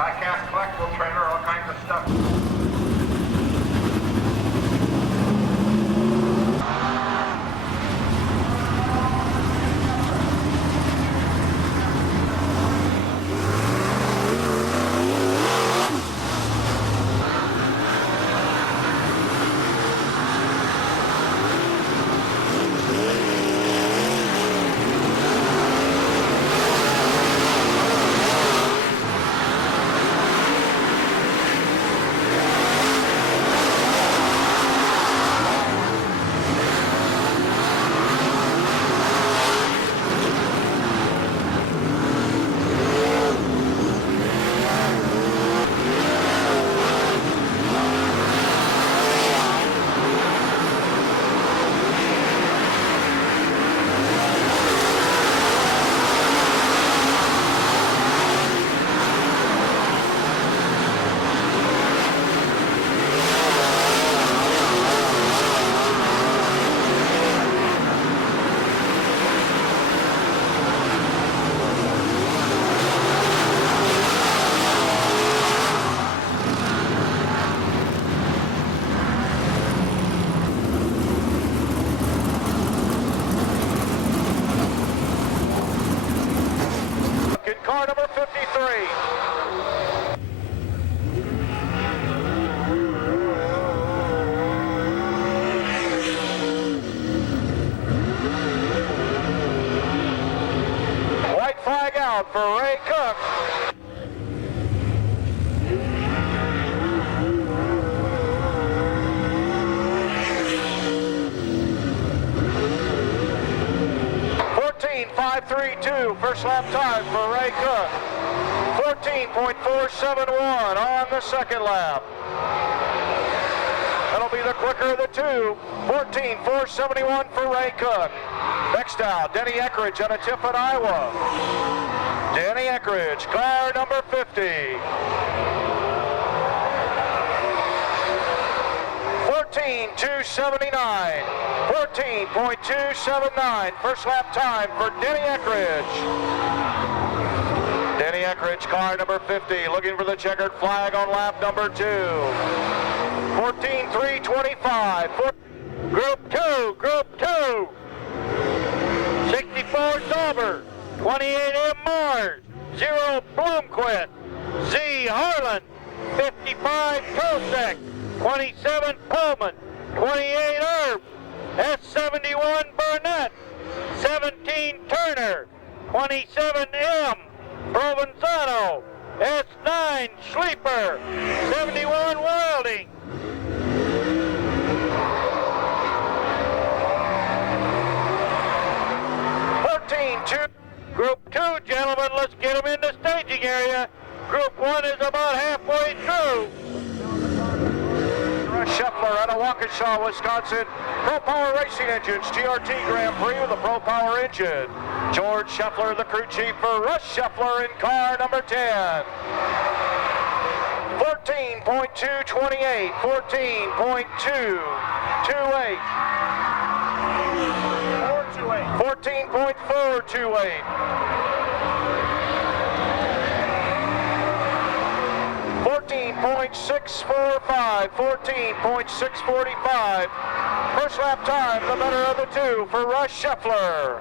Die-cast collectible trailer, all kinds of stuff. Car number 53. White flag out for Ray Cook. First lap time for Ray Cook. 14.471 on the second lap. That'll be the quicker of the two. 14.471 for Ray Cook. Next out, Denny Eckridge out of Tiffin, Iowa. Denny Eckridge, car number 50. 14.279. 14.279. First lap time for Denny Eckridge. Denny Eckridge, car number 50, looking for the checkered flag on lap number 2. 14.325. Group 2, Group 2. 64 Dauber, 28 M. Mars, 0 Bloomquist, Z. Harlan, 55 Kosek, 27 Pullman, 28 Erb, S71 Burnett, 17 Turner, 27 M. Provenzano, S9 Sleeper, 71 Wilding. Group 2, gentlemen, let's get them in the staging area. Group 1 is about halfway through. Russ Scheffler out of Waukesha, Wisconsin. Pro Power Racing Engines, GRT Grand Prix with a Pro Power engine. George Scheffler, the crew chief for Russ Scheffler in car number 10. 14.228, 14.228. 14.428. 14.645, 14.645. First lap time, the better of the two for Russ Scheffler.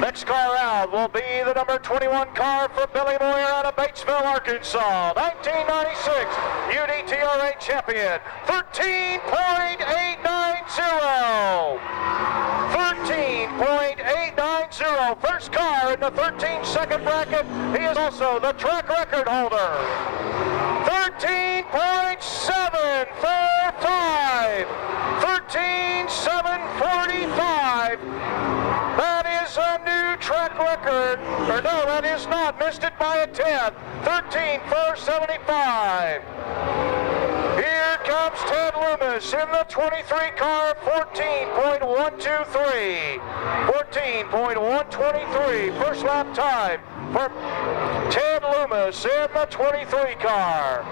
Next car out will be the number 21 car for Billy Moyer out of Batesville, Arkansas. 1996 UDTRA champion. 13.890. 13.890. First car in the 13-second bracket. He is also the track record holder. 13.745. 13.745. That is a new track record. Or no, that is not. Missed it by a tenth. 13.475. Here comes Ted Loomis in the 23 car. 14.123. 14.123. First lap time for Ted Loomis in the 23 car.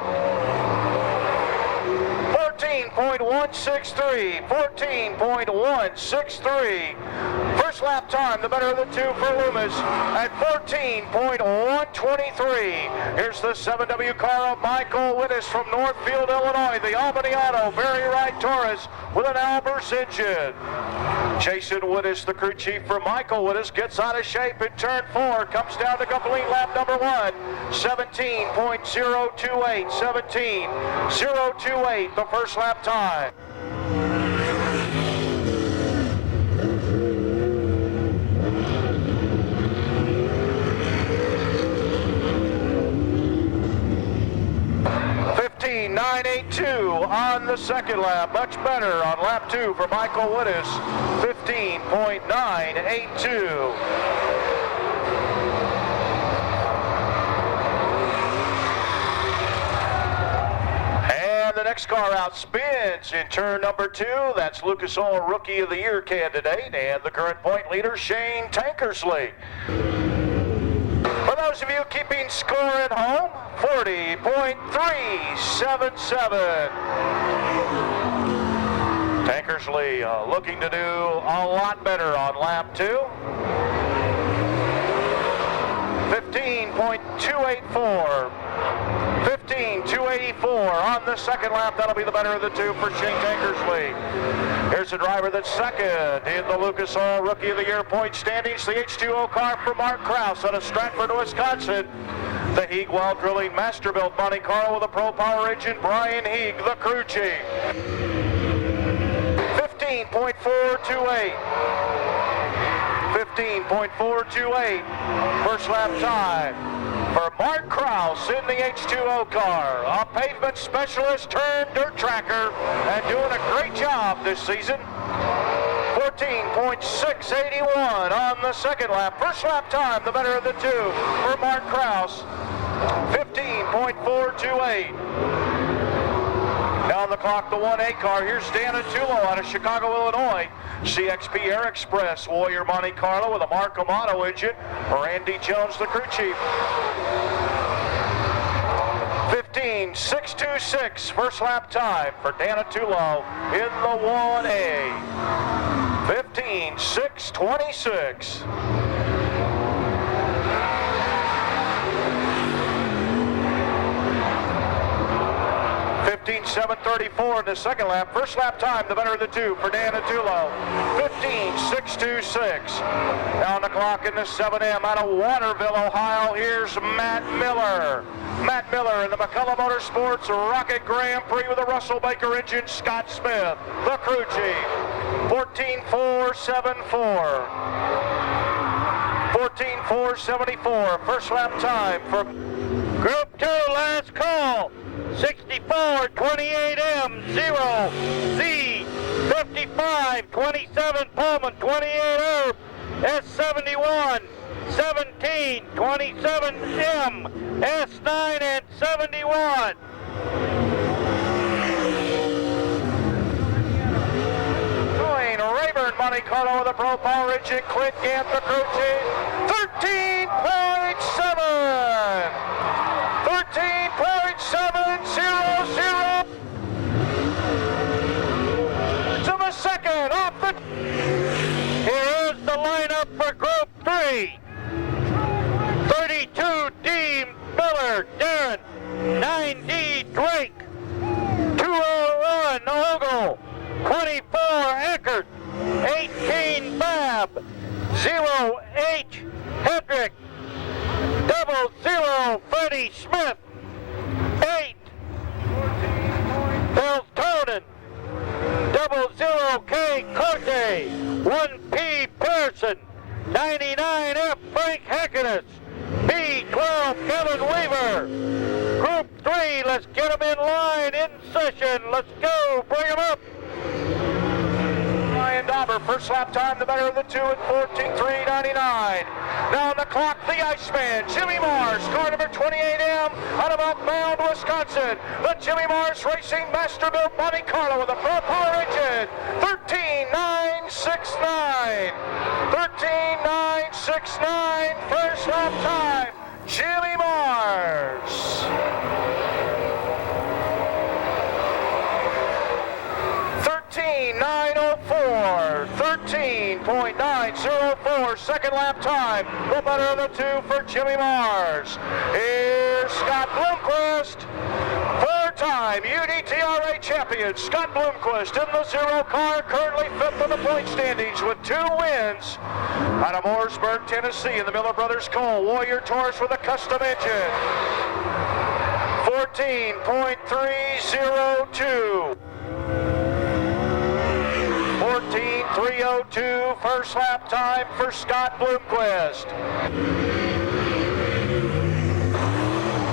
14.163. 14.163. First First lap time, the better of the two for Loomis at 14.123. Here's the 7W car of Michael Wittes from Northfield, Illinois. The Albany Auto, Barry Wright Torres with an Albers engine. Jason Wittes, the crew chief for Michael Wittes, gets out of shape in turn 4, comes down to complete lap number 1. 17.028, 17.028, the first lap time. On the second lap, much better on lap 2 for Michael Wittes, 15.982. And the next car out spins in turn number 2. That's Lucas Oil Rookie of the Year candidate and the current point leader, Shane Tankersley. For those of you keeping score at home, 40.377. Tankersley looking to do a lot better on lap 2. 15.284. 15.284 on the second lap. That'll be the better of the two for Shane Tankersley. Here's the driver that's second in the Lucas Oil Rookie of the Year point standings. The H2O car for Mark Krause out of Stratford, Wisconsin. The Heeg Well Drilling Masterbuilt Monte Carlo with a Pro Power engine, Brian Heeg, the crew chief. 15.428. 15.428. First lap time for Mark Krause in the H2O car. A pavement specialist turned dirt tracker and doing a great job this season. 14.681 on the second lap. First lap time, the better of the two for Mark Krause. 15.428. Down the clock, the 1A car. Here's Dan Attulo out of Chicago, Illinois. CXP Air Express Warrior Monte Carlo with a Mark Amato engine. Randy Jones, the crew chief. 15.626 first lap time for Dan Attulo in the 1A. 15.626. 15.734 in the second lap. First lap time, the better of the two for Dan Attulo. 15.626. Down the clock in the 7M out of Waterville, Ohio. Here's Matt Miller. Matt Miller in the McCullough Motorsports Rocket Grand Prix with a Russell Baker engine. Scott Smith, the crew chief. 14.474. 14.474. First lap time for Group 2, last call. 6428M 0Z 5527 Pullman 28 Herb S71 1727M S9 and 71. Going Rayburn Monte Carlo with a Pro Power engine. Clint Gant, the crew chief. 13.7. 13.700 to the second off the. Here is the lineup for Group 3. 32 D Miller, Darren. 9D Drake. 201 Ogle. 24 Eckert. 18 Babb. 0H Hedrick. 00 Freddie Smith. 8 Beltonen. 00K Corte. 1P Pearson. 99F Frank Hackenes. B12 Kevin Weaver. Group 3, let's get them in line, in session. Let's go, bring them up. Ryan Dauber, first lap time, the better of the two at 14.399. Now on the clock, the Iceman, Jimmy Mars, car number 28M, out of Oakmound, Wisconsin. The Jimmy Mars Racing Masterbuilt Monte Carlo with a Pro Power engine. 13.969. 13.969, first lap time, Jimmy Mars. 13.904, 13.900 second lap time, the better of the two for Jimmy Mars. Here's Scott Bloomquist. Four-time UDTRA champion Scott Bloomquist in the 0 car, currently fifth in the point standings with 2 wins. Out of Mooresburg, Tennessee, in the Miller Brothers Cole Warrior Taurus with a custom engine. 14.302. 14.302 first lap time for Scott Bloomquist.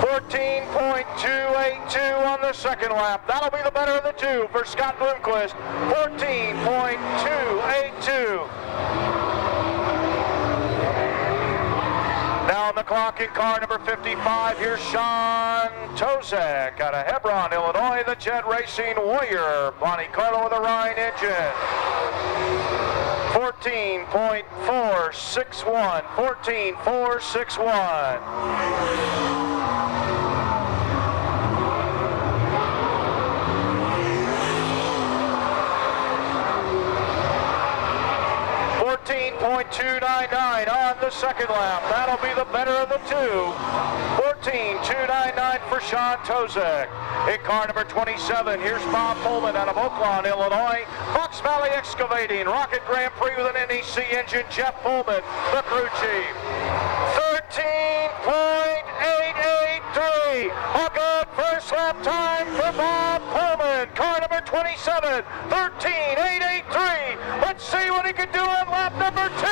14.282 on the second lap. That'll be the better of the two for Scott Bloomquist. 14.282. Now on the clock in car number 55, here's Sean Tozak out of Hebron, Illinois, the Jet Racing Warrior. Monte Carlo with a Rhine engine. 14.461. 14.461. 14.299 on the second lap. That'll be the better of the two. 14.299 for Sean Tozak. In car number 27, here's Bob Pullman out of Oaklawn, Illinois. Fox Valley Excavating, Rocket Grand Prix with an NEC engine, Jeff Pullman, the crew chief. 13.883. A good first lap time for Bob Pullman. Car number 27, 13.883. Let's see what he can do on lap number 2.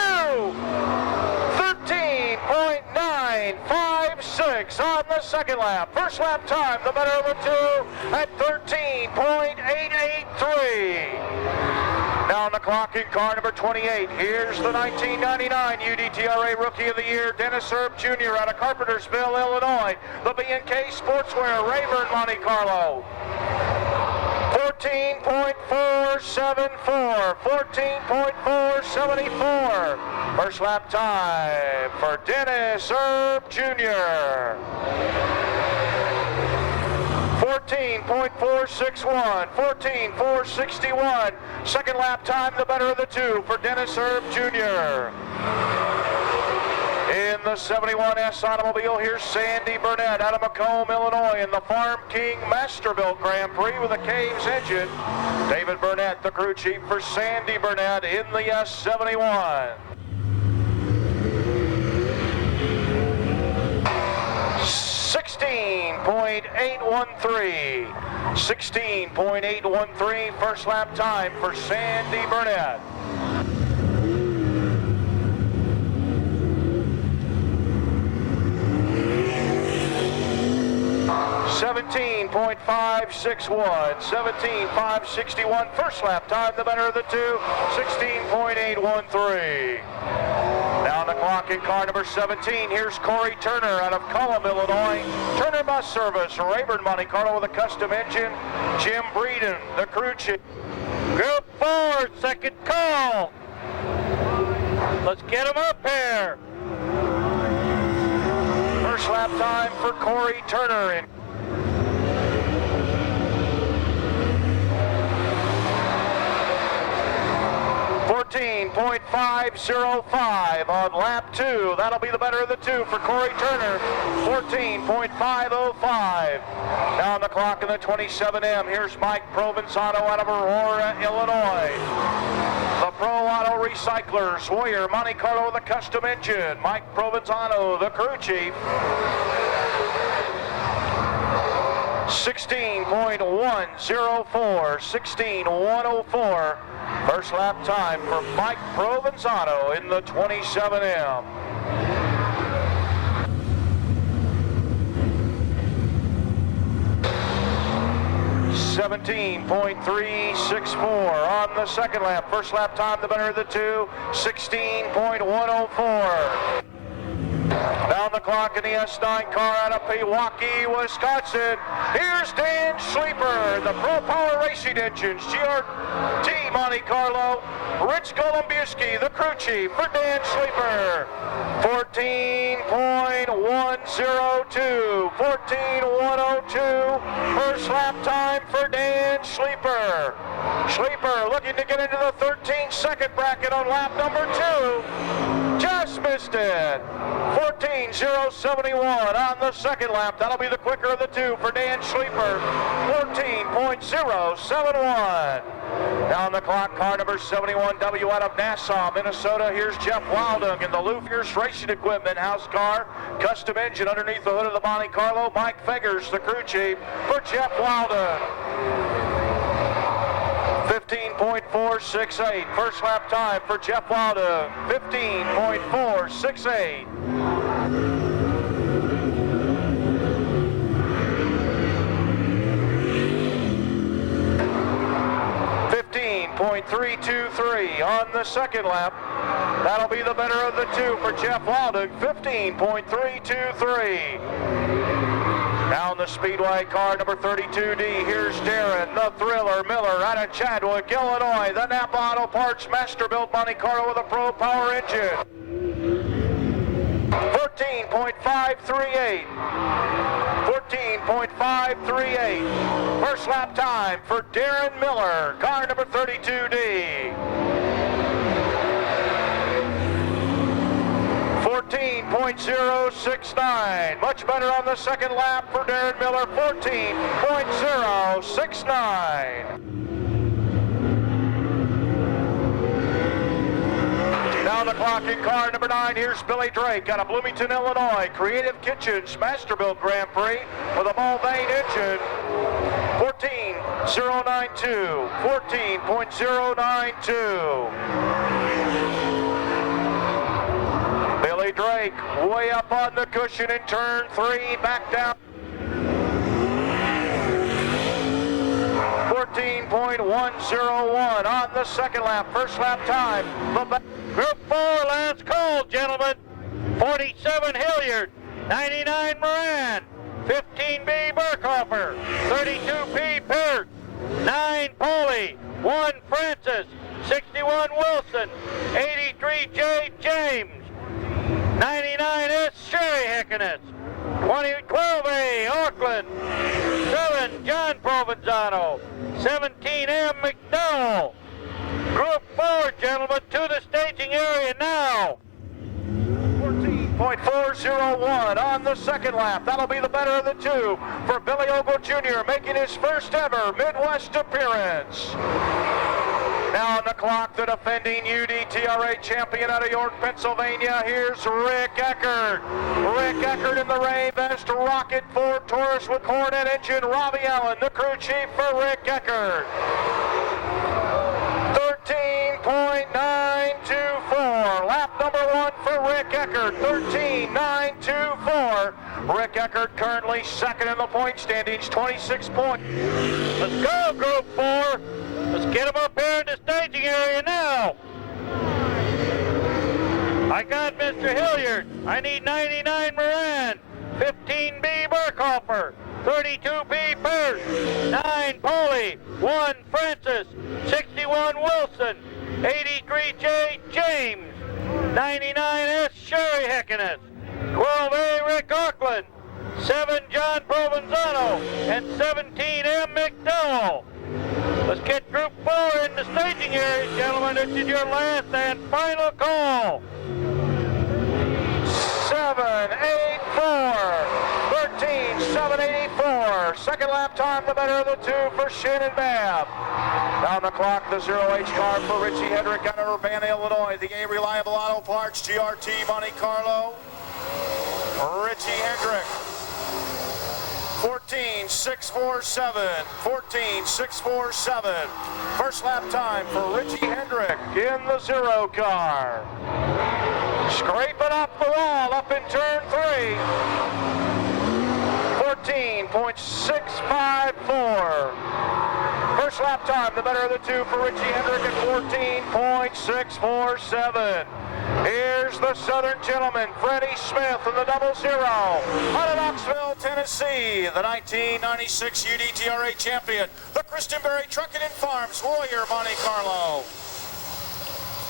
13.956 on the second lap. First lap time, the better of the two at 13.883. Now on the clock in car number 28, here's the 1999 UDTRA Rookie of the Year, Dennis Erb Jr. out of Carpentersville, Illinois. The B&K Sportswear, Rayburn, Monte Carlo. 14.474, 14.474. First lap time for Dennis Erb Jr. 14.461, 14.461. Second lap time, the better of the two for Dennis Erb Jr. In the 71S automobile, here's Sandy Burnett out of Macomb, Illinois, in the Farm King Masterville Grand Prix with a Caves engine. David Burnett, the crew chief for Sandy Burnett in the S71. 16.813. 16.813 first lap time for Sandy Burnett. 17.561, 17.561 first lap time, the better of the two, 16.813. Now on the clock in car number 17, here's Corey Turner out of Cullum, Illinois. Turner Bus Service, Rayburn, Monte Carlo with a custom engine. Jim Breeden, the crew chief. Group 4, second call. Let's get him up here. First lap time for Corey Turner in 14.505 on lap 2. That'll be the better of the two for Corey Turner. 14.505. Now on the clock in the 27M, here's Mike Provenzano out of Aurora, Illinois. The Pro Auto Recyclers, Warrior, Monte Carlo with a custom engine. Mike Provenzano, the crew chief. 16.104, 16.104. First lap time for Mike Provenzano in the 27M. .364 on the second lap. First lap time, the better of the two, 16.104. Now on the clock in the S9 car out of Pewaukee, Wisconsin. Here's Dan Sleeper, the Pro Power Racing Engines, GRT Monte Carlo. Rich Golombiewski, the crew chief for Dan Sleeper. 14.102, 14.102. First lap time for Dan Sleeper. Sleeper looking to get into the 13-second bracket on lap number 2. missed it. 14.071 on the second lap. That'll be the quicker of the two for Dan Schleifer. 14.071. Down the clock, car number 71W out of Nassau, Minnesota. Here's Jeff Wildung in the Lufier's Racing Equipment house car. Custom engine underneath the hood of the Monte Carlo. Mike Feggers, the crew chief, for Jeff Wildung. 15.468. First lap time for Jeff Wildung. 15.468. 15.323 on the second lap. That'll be the better of the two for Jeff Wildung. 15.323. Down the speedway, car number 32D. Here's Darren, the Thriller Miller, out of Chadwick, Illinois. The Napa Auto Parts Masterbuilt Monte Carlo with a Pro Power engine. 14.538. 14.538. First lap time for Darren Miller, car number 32D. 14.069. Much better on the second lap for Darren Miller. 14.069. Down the clock in car number 9, here's Billy Drake out of Bloomington, Illinois. Creative Kitchens Masterbuilt Grand Prix with a Mulvane engine. 14.092. 14.092. Billy Drake way up on the cushion in turn 3, back down. 14.101 on the second lap. First lap time. Group 4 last call, gentlemen. 47 Hilliard, 99 Moran, 15B Burkhofer, 32P Peart, 9 Poley, 1 Francis, 61 Wilson, 83J James, 99S Sherry Hickeness, 12A Auckland, 7 John Provenzano, 17M McDowell. Group 4, gentlemen, to the staging area now. 14.401 on the second lap. That'll be the better of the two for Billy Ogle Jr., making his first ever Midwest appearance. Now on the clock, the defending UDTRA champion out of York, Pennsylvania. Here's Rick Eckert. Rick Eckert in the Ray Best Rocket Ford Taurus with Hornet engine. Robbie Allen, the crew chief for Rick Eckert. 13.924. Lap number 1 for Rick Eckert. 13.924. Rick Eckert currently second in the point standings, 26 points. Let's go, Group 4. Let's get them up here in the staging area now. I got Mr. Hilliard. I need 99 Moran, 15B Burkhofer, 32B Peart, 9 Poley, 1 Francis, 61 Wilson, 83J James, 99S Sherry Hickeness, 12A Rick Auckland, 7 John Provenzano, and 17M McDowell. Let's get Group 4 in the staging area, gentlemen. This is your last and final call. 784. 13.784. Second lap time, the better of the two for Shannon Babb. Down the clock, the 0H car for Richie Hendrick out of Urbana, Illinois. The A Reliable Auto Parts, GRT Monte Carlo. Richie Hendrick. 14.647. 14.647. First lap time for Richie Hendrick in the 0 car. Scraping up the wall up in turn 3. 14.654. First lap time, the better of the two for Richie Hendrick at 14.647. Here's the Southern gentleman, Freddie Smith in the 00. Out of Knoxville, Tennessee, the 1996 UDTRA champion, the Christenberry Trucking and Farms Warrior Monte Carlo.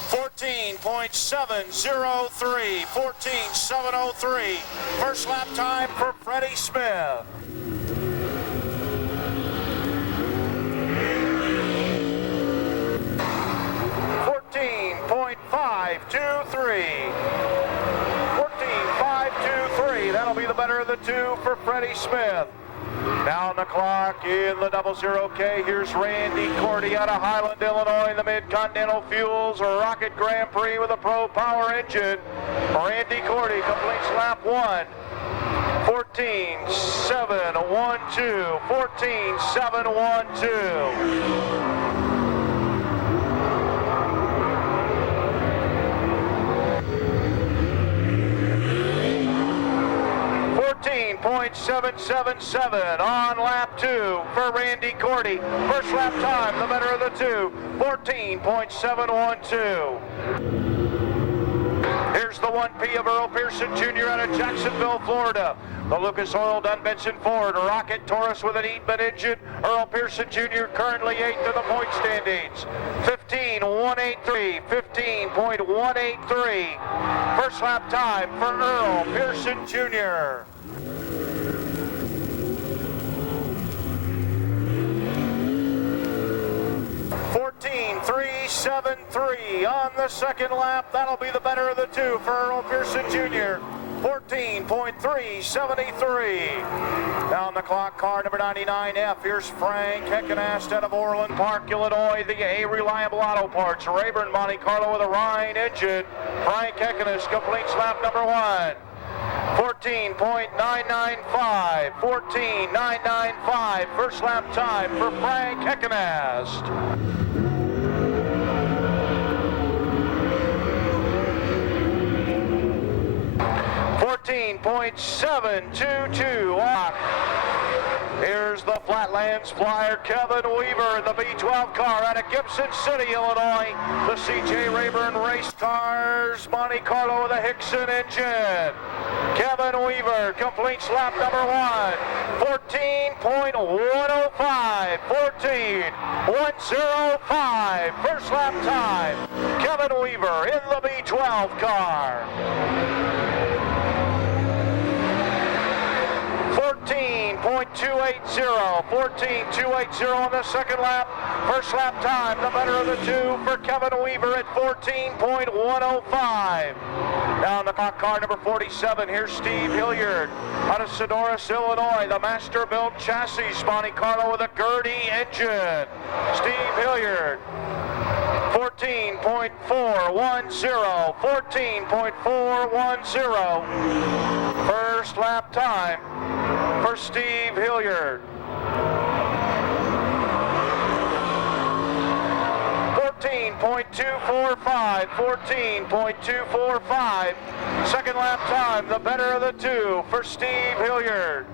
14.703. 14.703. First lap time for Freddie Smith. 14.523. That'll be the better of the two for Freddie Smith. Now on the clock in the 00K, here's Randy Cordy out of Highland, Illinois, the Mid-Continental Fuels Rocket Grand Prix with a Pro Power engine. Randy Cordy completes lap 1. 14-7-1-2, 14-7-1-2. 14.777 on lap 2 for Randy Cordy. First lap time, the better of the two, 14.712. Here's the 1P of Earl Pearson Jr. out of Jacksonville, Florida. The Lucas Oil Dunbenson Ford Rocket Taurus with an Eatman engine. Earl Pearson Jr. currently 8th in the point standings. 15.183, 15.183. First lap time for Earl Pearson Jr. 14.373 on the second lap. That'll be the better of the two for Earl Pearson Jr. 14.373. Now on the clock, car number 99F. Here's Frank Heckenast out of Orland Park, Illinois. The A Reliable Auto Parts Rayburn Monte Carlo with a Rhine engine. Frank Heckenast completes lap number 1. 14.995, 14.995. First lap time for Frank Heckenast. 14.722. Here's the Flatlands Flyer, Kevin Weaver in the B12 car out of Gibson City, Illinois. The CJ Rayburn Race Cars Monte Carlo with a Hickson engine. Kevin Weaver completes lap number 1. 14.105, 14.105. First lap time. Kevin Weaver in the B12 car. 14.280, 14.280 on the second lap. First lap time, the better of the two for Kevin Weaver at 14.105. Now on the clock, car number 47, here's Steve Hilliard out of Sonoras, Illinois. The Masterbuilt Chassis Monte Carlo with a Gertie engine. Steve Hilliard. 14.410, 14.410. First lap time for Steve Hilliard. 14.245, 14.245. Second lap time, the better of the two for Steve Hilliard.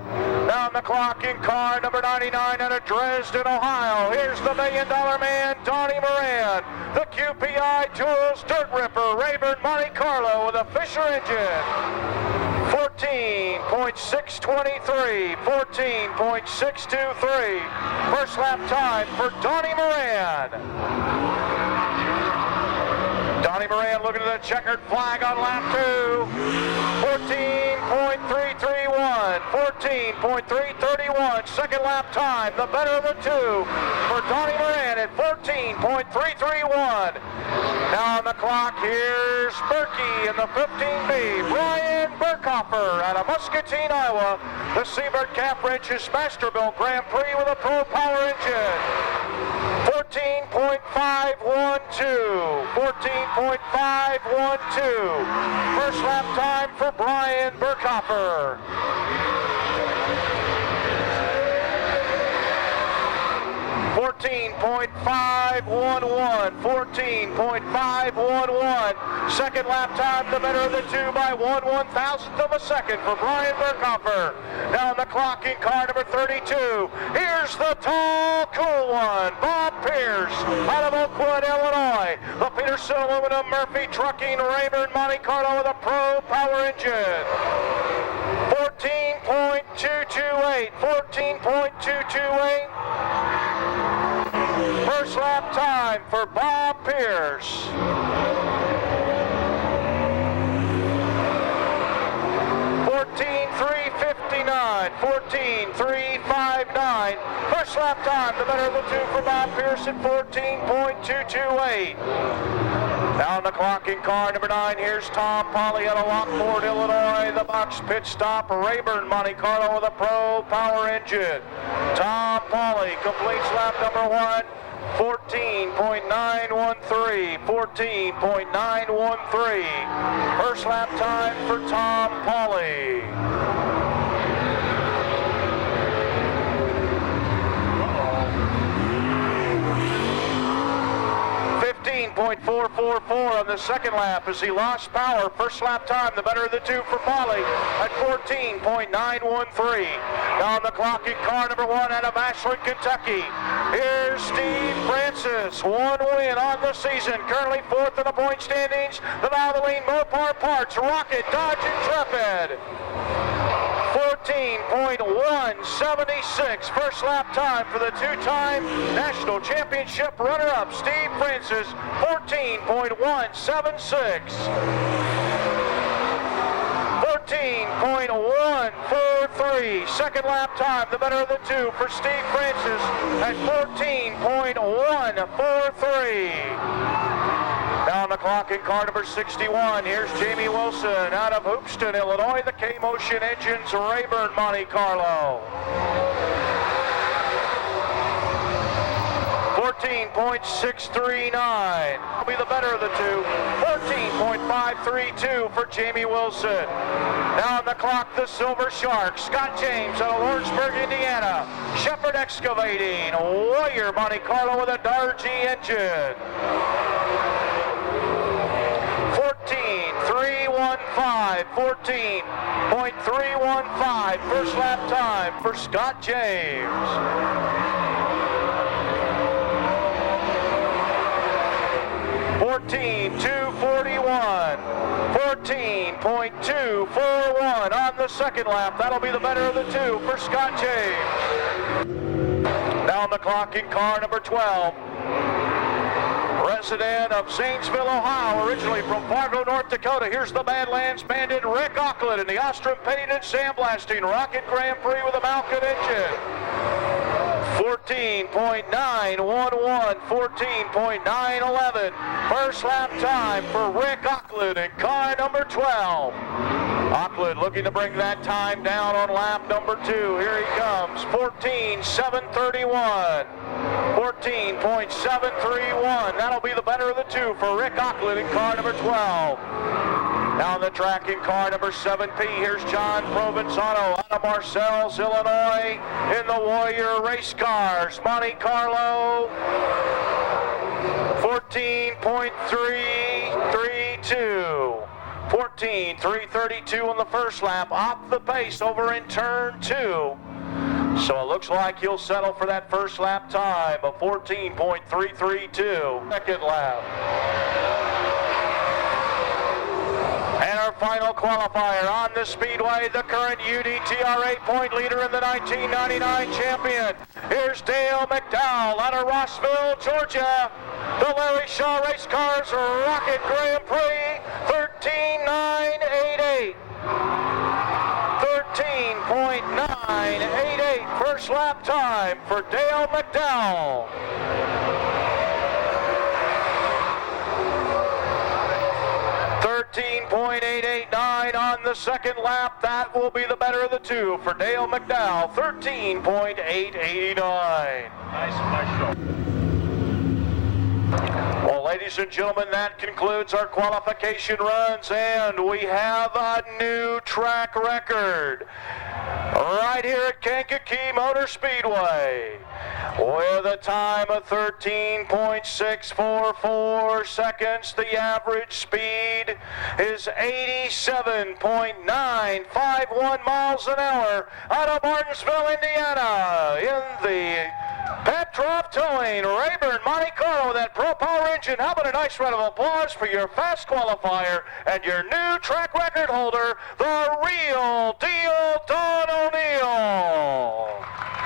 Now on the clock in car number 99 out of Dresden, Ohio. Here's the $1 Million Man, Donnie Moran. The QPI Tools Dirt Ripper, Rayburn Monte Carlo with a Fisher engine. 14.623, 14.623. First lap time for Donnie Moran. Donnie Moran looking at the checkered flag on lap 2. 14.331, 14.331. Second lap time, the better of the two for Donnie Moran at 14.331. Now on the clock, here's Berkey in the 15B. Brian Burkhofer out of Muscatine, Iowa. The Seabird Cap Wrenches Masterbuilt Grand Prix with a Pro Power engine. 14.512, 14.512. First lap time for Brian Burkhofer. 14.511, 14.511. Second lap time, the better of the two by 1/1000th of a second for Brian Burkhofer. Now on the clock in car number 32. Here's the tall, cool one, Bob Pierce out of Oakwood, Illinois. The Peterson Aluminum Murphy Trucking Rayburn Monte Carlo with a Pro Power engine. 14.228, 14.228. First lap time for Bob Pierce. 14.359, 14.359. First lap time, the better of the two for Bob Pierce at 14.228. Now on the clock in car number 9, here's Tom Polly out of Lockport, Illinois. The Trucks pit stop, Rayburn Monte Carlo with a Pro Power engine. Tom Pauly completes lap number 1. 14.913, 14.913. First lap time for Tom Pauly. 15.444 on the second lap as he lost power. First lap time, the better of the two for Pauly at 14.913. Down the clock in car number 1 out of Ashland, Kentucky. Here's Steve Francis, 1 win on the season, currently 4th in the point standings. The Valvoline Mopar Parts, Rocket, Dodge Intrepid. 14.176 first lap time for the two-time national championship runner-up, Steve Francis, 14.176. 14.143, second lap time, the better of the two for Steve Francis at 14.143. Down the clock in car number 61, here's Jamie Wilson out of Hoopston, Illinois, the K-Motion Engines, Rayburn Monte Carlo. 14.639 will be the better of the two. 14.532 for Jamie Wilson. Down the clock, the Silver Shark, Scott James out of Lawrenceburg, Indiana. Shepherd Excavating, Warrior Monte Carlo with a Dargy engine. 14.315, first lap time for Scott James. 14.241, 14.241 on the second lap. That'll be the better of the two for Scott James. Down the clock in car number 12. Resident of Zanesville, Ohio, originally from Fargo, North Dakota. Here's the Badlands Bandit Rick Auckland in the Ostrom Pennington Sandblasting Rocket Grand Prix with a Malkin engine. 14.911, 14.911. First lap time for Rick Auckland in car number 12. Auckland looking to bring that time down on lap number 2. Here he comes, 14.731. 14.731. That'll be the better of the two for Rick Auckland in car number 12. Down the track in car number 7P, here's John Provenzano out of Marseilles, Illinois, in the Warrior race cars. Monte Carlo, 14.332. 14.332 on the first lap, off the pace over in turn 2. So it looks like he'll settle for that first lap time of 14.332. Second lap. And our final qualifier on the speedway, the current UDTRA point leader and the 1999 champion. Here's Dale McDowell out of Rossville, Georgia. The Larry Shaw Race Cars Rocket Grand Prix, 13.988. 13.988 first lap time for Dale McDowell. 13.889 on the second lap. That will be the better of the two for Dale McDowell. 13.889. Nice show. Well, ladies and gentlemen, that concludes our qualification runs, and we have a new track record right here at Kankakee Motor Speedway with a time of 13.644 seconds. The average speed is 87.951 miles an hour out of Martinsville, Indiana, in the Petrov Towing Rayburn Monte Carlo, that Pro Power engine. How about a nice round of applause for your fast qualifier and your new track record holder, the real deal, Don O'Neill.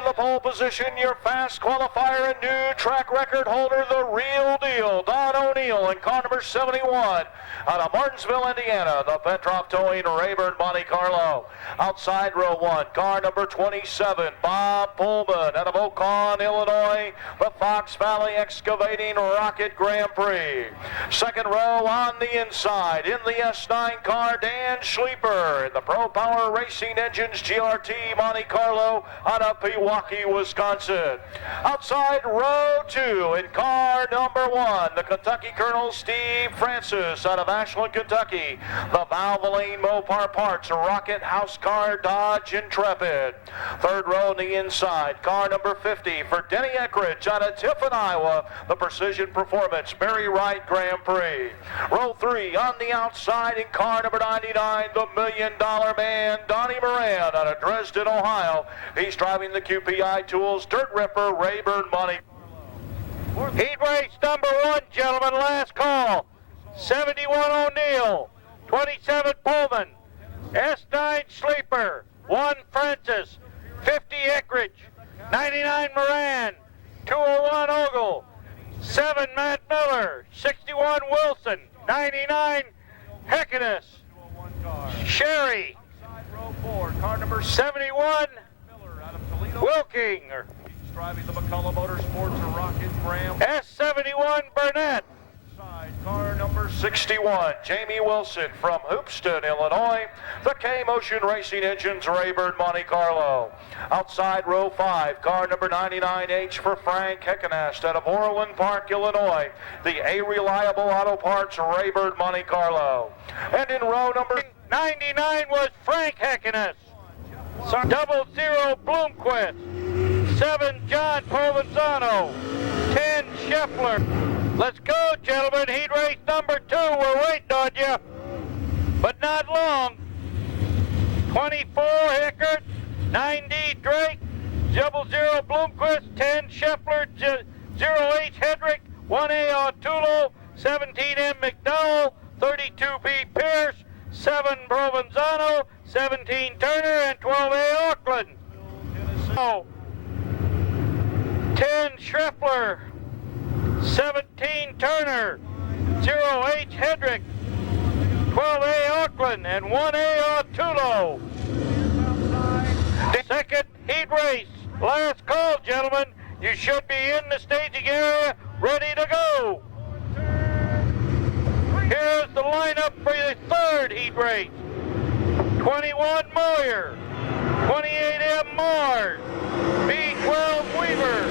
The pole position, your fast qualifier and new track record holder, the real deal, Don O'Neill in car number 71 out of Martinsville, Indiana, the Petroff Towing Rayburn Monte Carlo. Outside row 1, car number 27, Bob Pullman out of Ocon, Illinois, the Fox Valley Excavating Rocket Grand Prix. Second row on the inside, in the S9 car, Dan Schleeper in the Pro Power Racing Engines GRT Monte Carlo out of Pewaukee, Wisconsin. Outside row 2, in car number 1, the Kentucky Colonel Steve Francis out of Ashland, Kentucky, the Valvoline Mopar Parts Rocket House Car Dodge Intrepid. Third row on the inside, car number 50 for Denny Eckridge out of Tiffin, Iowa, the Precision Performance Mary Wright Grand Prix. Row 3 on the outside, in car number 99, the $1 Million Man, Donnie Moran out of Dresden, Ohio. He's driving the QPI Tools Dirt Ripper Rayburn Monte. Heat race number 1, gentlemen, last call. 71 O'Neill, 27 Pullman, S9 Sleeper, 1 Francis, 50 Eckridge, 99 Moran, 201 Ogle, 7 Matt Miller, 61 Wilson, 99 Heckiness, Sherry, 71 Wilking, driving the McCullough Motorsports Rocket Ram. S71 Burnett. Car number 61, Jamie Wilson from Hoopston, Illinois, the K-Motion Racing Engines Rayburn Monte Carlo. Outside row 5, car number 99H for Frank Heckenast out of Orland Park, Illinois, the A Reliable Auto Parts Rayburn Monte Carlo. And in row number 99 was Frank Heckenast. 00 Bloomquist, 7 John Provenzano, 10 Scheffler. Let's go, gentlemen. Heat race number 2. We're waiting on you, but not long. 24 Hickert, 9D Drake, 00 Bloomquist, 10 Scheffler, 08 Hedrick, 1A Artulo, 17M McDowell, 32B Pierce, 7 Provenzano, 17 Turner, and 12A Auckland. 10 Scheffler, 17 Turner, 08 Hedrick, 12A Auckland, and 1A Artulo. Second heat race. Last call, gentlemen. You should be in the staging area, ready to go. Here's the lineup for the third heat race. 21 Moyer, 28M Mars, B12 Weaver,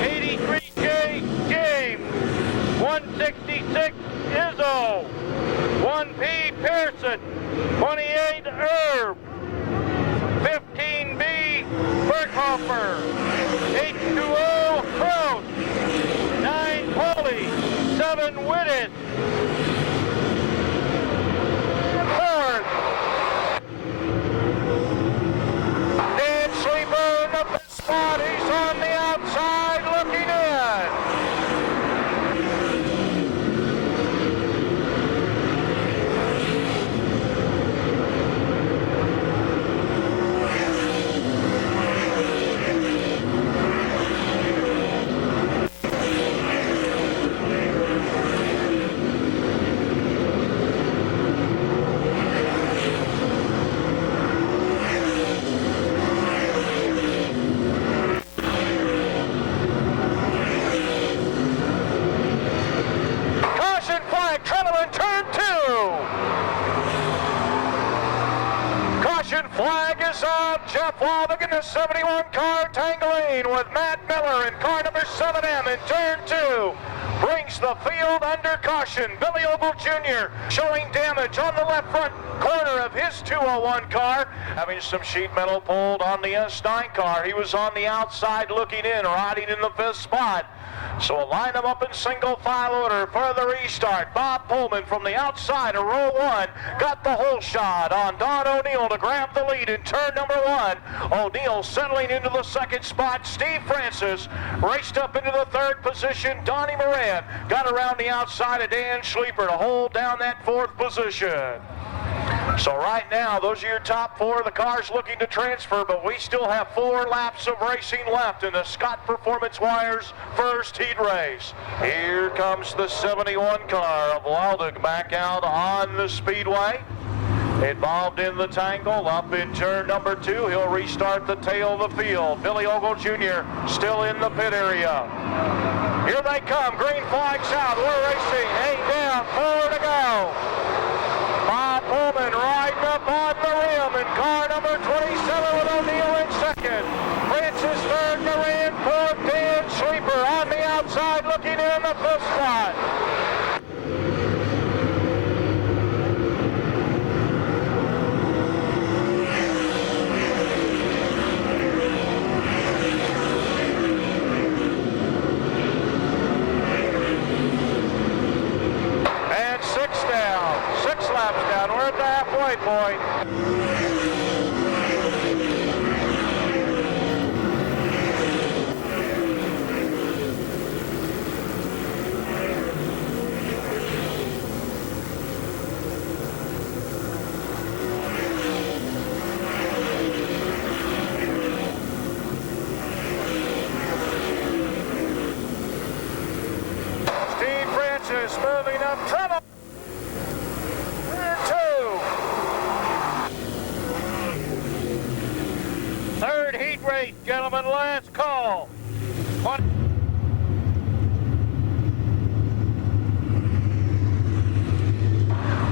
83J James, 166 Izzo, 1P Pearson, 28 Herb, 15B Berghofer, H2O Kraus, 9 Polly, 7 Wittes, 4th Dan Sleeper in the fifth spot. He's on the outside looking in. Flag is up. Jeff Waldick in the 71 car tangling with Matt Miller in car number 7M in turn 2. Brings the field under caution. Billy Ogle Jr. showing damage on the left front corner of his 201 car. Having some sheet metal pulled on the S9 car. He was on the outside looking in, riding in the 5th spot. So we'll line them up in single file order for the restart. Bob Pullman from the outside of row 1 got the whole shot on Don O'Neill to grab the lead in turn number 1. O'Neill settling into the 2nd spot. Steve Francis raced up into the 3rd position. Donnie Moran got around the outside of Dan Schleeper to hold down that 4th position. So right now, those are your top 4 of the cars looking to transfer, but we still have 4 laps of racing left in the Scott Performance Wire's first heat race. Here comes the 71 car of Waldick back out on the speedway. Involved in the tangle, up in turn number 2. He'll restart the tail of the field. Billy Ogle Jr. still in the pit area. Here they come, green flags out, we're racing, 8 down, 4 to go. Bob Pullman riding up on the rim in car number 27 with O'Neill in second. Francis third, Moran fourth, Dan Sleeper on the outside looking in the 5th spot. And 6 down, 6 laps down, we're at the halfway point. Steve Francis moving up trouble. Third heat race, gentlemen, last call.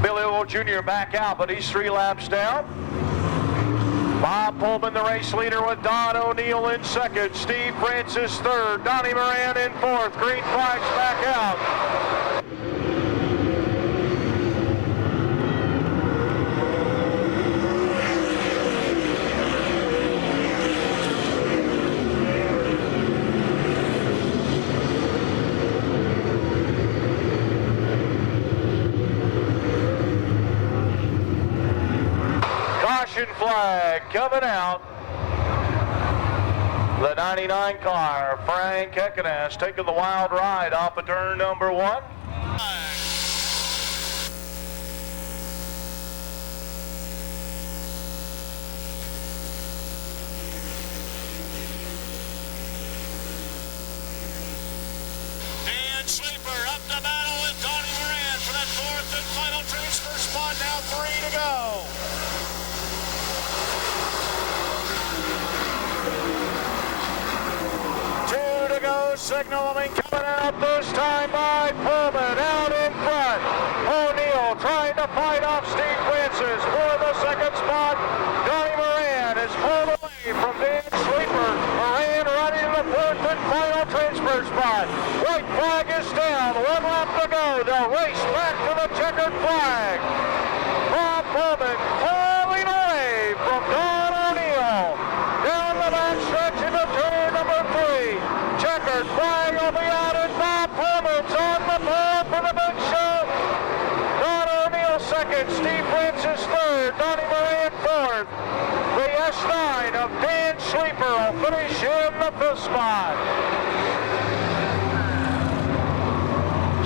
Billy Ogle Jr. back out, but he's 3 laps down. Bob Pullman, the race leader, with Don O'Neill in second. Steve Francis third. Donnie Moran in fourth. Green flags back out. Caution flag coming out. The 99 car, Frank Eckenas, taking the wild ride off of turn number 1. Dan Sleeper up to battle with Donnie Moran for that 4th and final transfer spot. Now 3 to go. Signaling coming out this time by Pullman out in front. O'Neill trying to fight off Steve Francis for the 2nd spot. Donnie Moran is pulled away from Dan Sleeper. Moran running to the 4th and final transfer spot. White flag is down. 1 lap to go. They'll race back to the checkered flag. Bob Pullman pulling away from Don O'Neill. Down the back stretch into turn number 3. Checkered flag will be out and Bob Pullman's on the pole for the big show. Don O'Neill second, Steve Francis third, Donnie Moran fourth. The S9 of Dan Sleeper will finish in the 5th spot.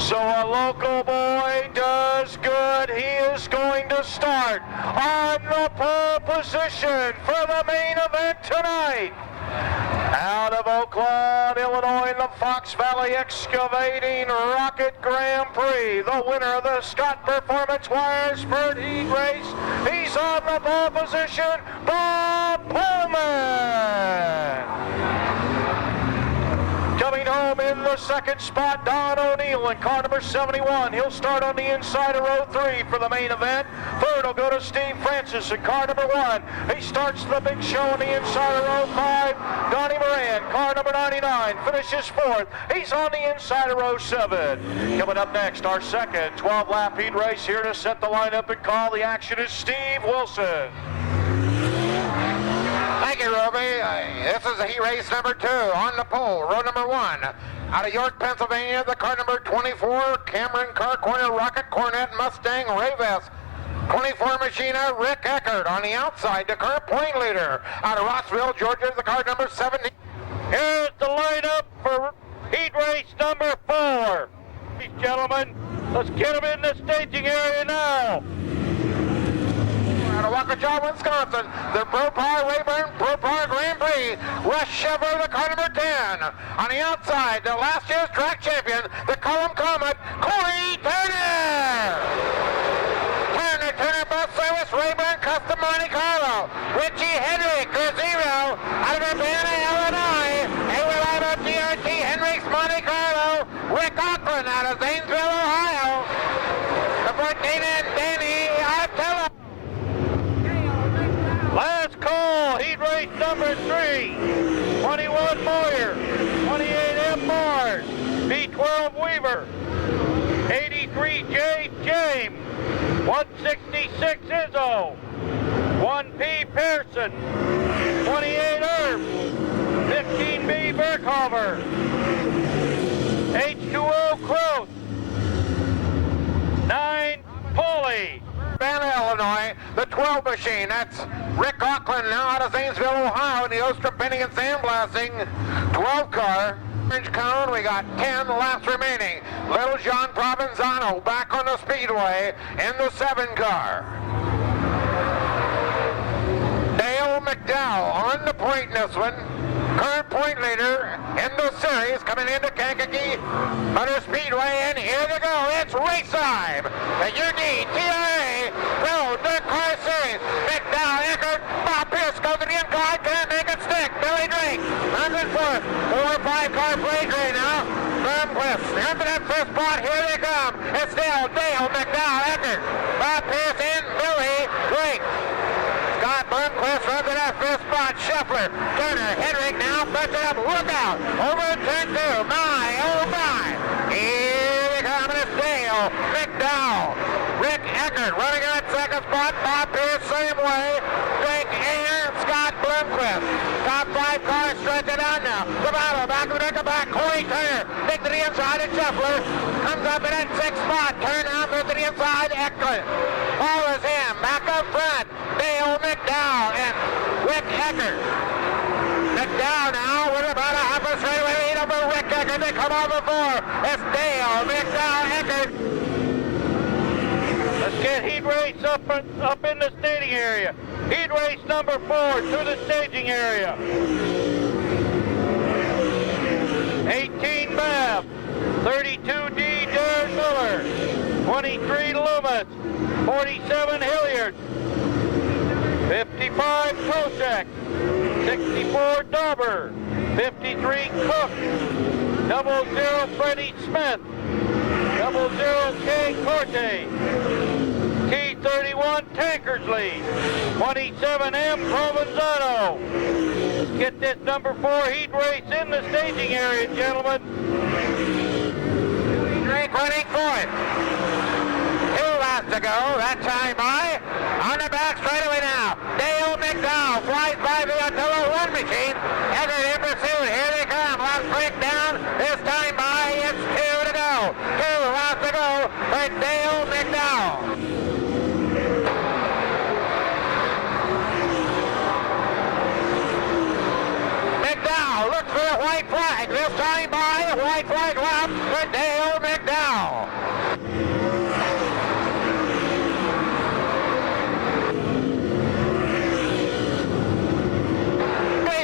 So a local boy does good. He is going to start on the pole position for the main event tonight. Out of Oakland, Illinois, in the Fox Valley Excavating Rocket Grand Prix, the winner of the Scott Performance Wire's first heat race. He's on the pole position, Bob Pullman. Coming home in the 2nd spot, Don O'Neill in car number 71. He'll start on the inside of row 3 for the main event. Third will go to Steve Francis in car number 1. He starts the big show on the inside of row 5. Donnie Moran, car number 99, finishes 4th. He's on the inside of row 7. Coming up next, our second 12-lap heat race. Here to set the lineup and call the action is Steve Wilson. Thank you, Roby. This is heat race number 2 on the pole, row number 1. Out of York, Pennsylvania, the car number 24, Cameron Car Corner Rocket Cornet Mustang Rayvest. 24 Machina, Rick Eckert. On the outside, the current point leader. Out of Rossville, Georgia, the car number 17. Here's the lineup for heat race number 4. Gentlemen, let's get them in the staging area now. Out of Waukesha, Wisconsin, the Pro-Par Rayburn Pro-Par Grand Prix. Russ Chevrolet, the car number 10. On the outside, the last year's track champion, the Column Comet, Corey Turner. Turner Bus Service, Rayburn Custom Monte Carlo. Richie Hendrick, Zero, out of Urbana, Illinois. A reliable TRT Hendricks Monte Carlo. Rick Auckland out of Zanesville, Ohio. The 14 and Danny Artella. Last call, heat race number 3. 21 Moyer, 28 M. Mars, B12 Weaver, 83 J. James, 166 Izzo, 1P Pearson, 28 Herb, 15B Berkhover, H2O Kroos, 9 Pulley. Urbana, Illinois, the 12 machine. That's Rick Auckland now out of Zanesville, Ohio in the Ostrom Painting and Sandblasting 12 car. Orange cone, we got 10 laps remaining. Little John Provenzano back on the speedway in the 7 car. Dale McDowell on the point in this one. Current point leader in the series coming into Kankakee Motor Speedway, and here they go. It's race time. The UDTRA Pro Dirt Car Series. McDowell, Eckert, Bob Pierce goes to the inside, can't make it stick. Billy Drake runs it for 4 or 5 car play right now. Blomqvist, into that first spot. Here they come. It's still Dale McDowell, Eckert, Bob Pierce, and Billy Drake. Scott Blomqvist runs to that first spot. Scheffler, Turner, Hendrick now puts it up. Look out. Over turn 2. My, oh my. Here they come. And it's Dale McDowell. Rick Eckert running on that second spot. Bob Pierce same way. Drake and Scott Blomqvist. Top 5 cars stretch it on now. Zavala back of the deck back. Corey Turner. Big to the inside of Scheffler. Comes up in that 6th spot. Turn out to the inside. Eckert. Follows him. Back up front. Dale McDowell and Rick Eckert. McDowell now with about a half a straightaway lead over Rick Eckert. They come over 4. It's Dale McDowell Eckert. Let's get heat race up in the staging area. Heat race number 4 to the staging area. 18 Babb, 32D Darren Miller, 23 Loomis, 47 Hilliard, 55 Kosek, 64 Dauber, 53 Cook, 00 Freddie Smith, 00 K Corte, T31 Tankersley, 27M Provenzano. Let's get this number 4 heat race in the staging area, gentlemen. Drake running for it. 2 laps to go. That time by. On the back straightaway now. Dale McDowell flies by the Attila 1 machine. Eckert in pursuit. Here they come. Last break down. This time by. It's 2 to go. 2 laps to go for Dale McDowell. McDowell looks for the white flag. This time by the white flag lap for Dale McDowell.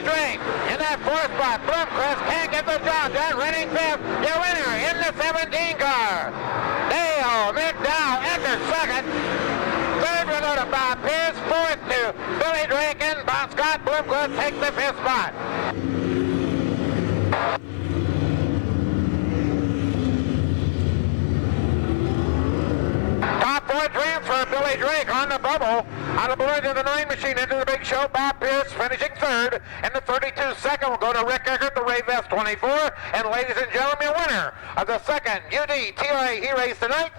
Drake in that 4th spot. Blomqvist can't get the job done. Running 5th. Your winner in the 17 car. Dale McDowell Eckert 2nd. 3rd will go to Bob Pierce. 4th to Billy Drake, and Scott Blomqvist takes the 5th spot. Top 4 transfer, Billy Drake on the bubble. Out of balloon to the 9 machine into the big show. Bob Pierce finishing 3rd. And the 32 second will go to Rick Eckert, the Ray Vest 24. And ladies and gentlemen, your winner of the 2nd UDTRA he raced tonight.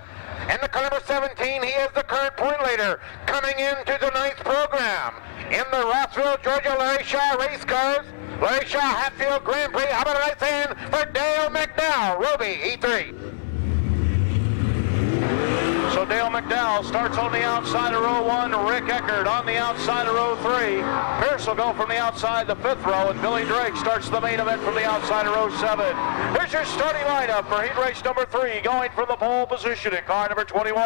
And the car number 17, he is the current point leader coming into tonight's program. In the Rossville, Georgia, Larry Shaw race cars. Larry Shaw Hatfield Grand Prix. How about a nice hand for Dale McDowell, Roby E3. So Dale McDowell starts on the outside of row 1, Rick Eckert on the outside of row 3. Pierce will go from the outside the 5th row, and Billy Drake starts the main event from the outside of row 7. Here's Here's your starting lineup for heat race number 3, going from the pole position in car number 21,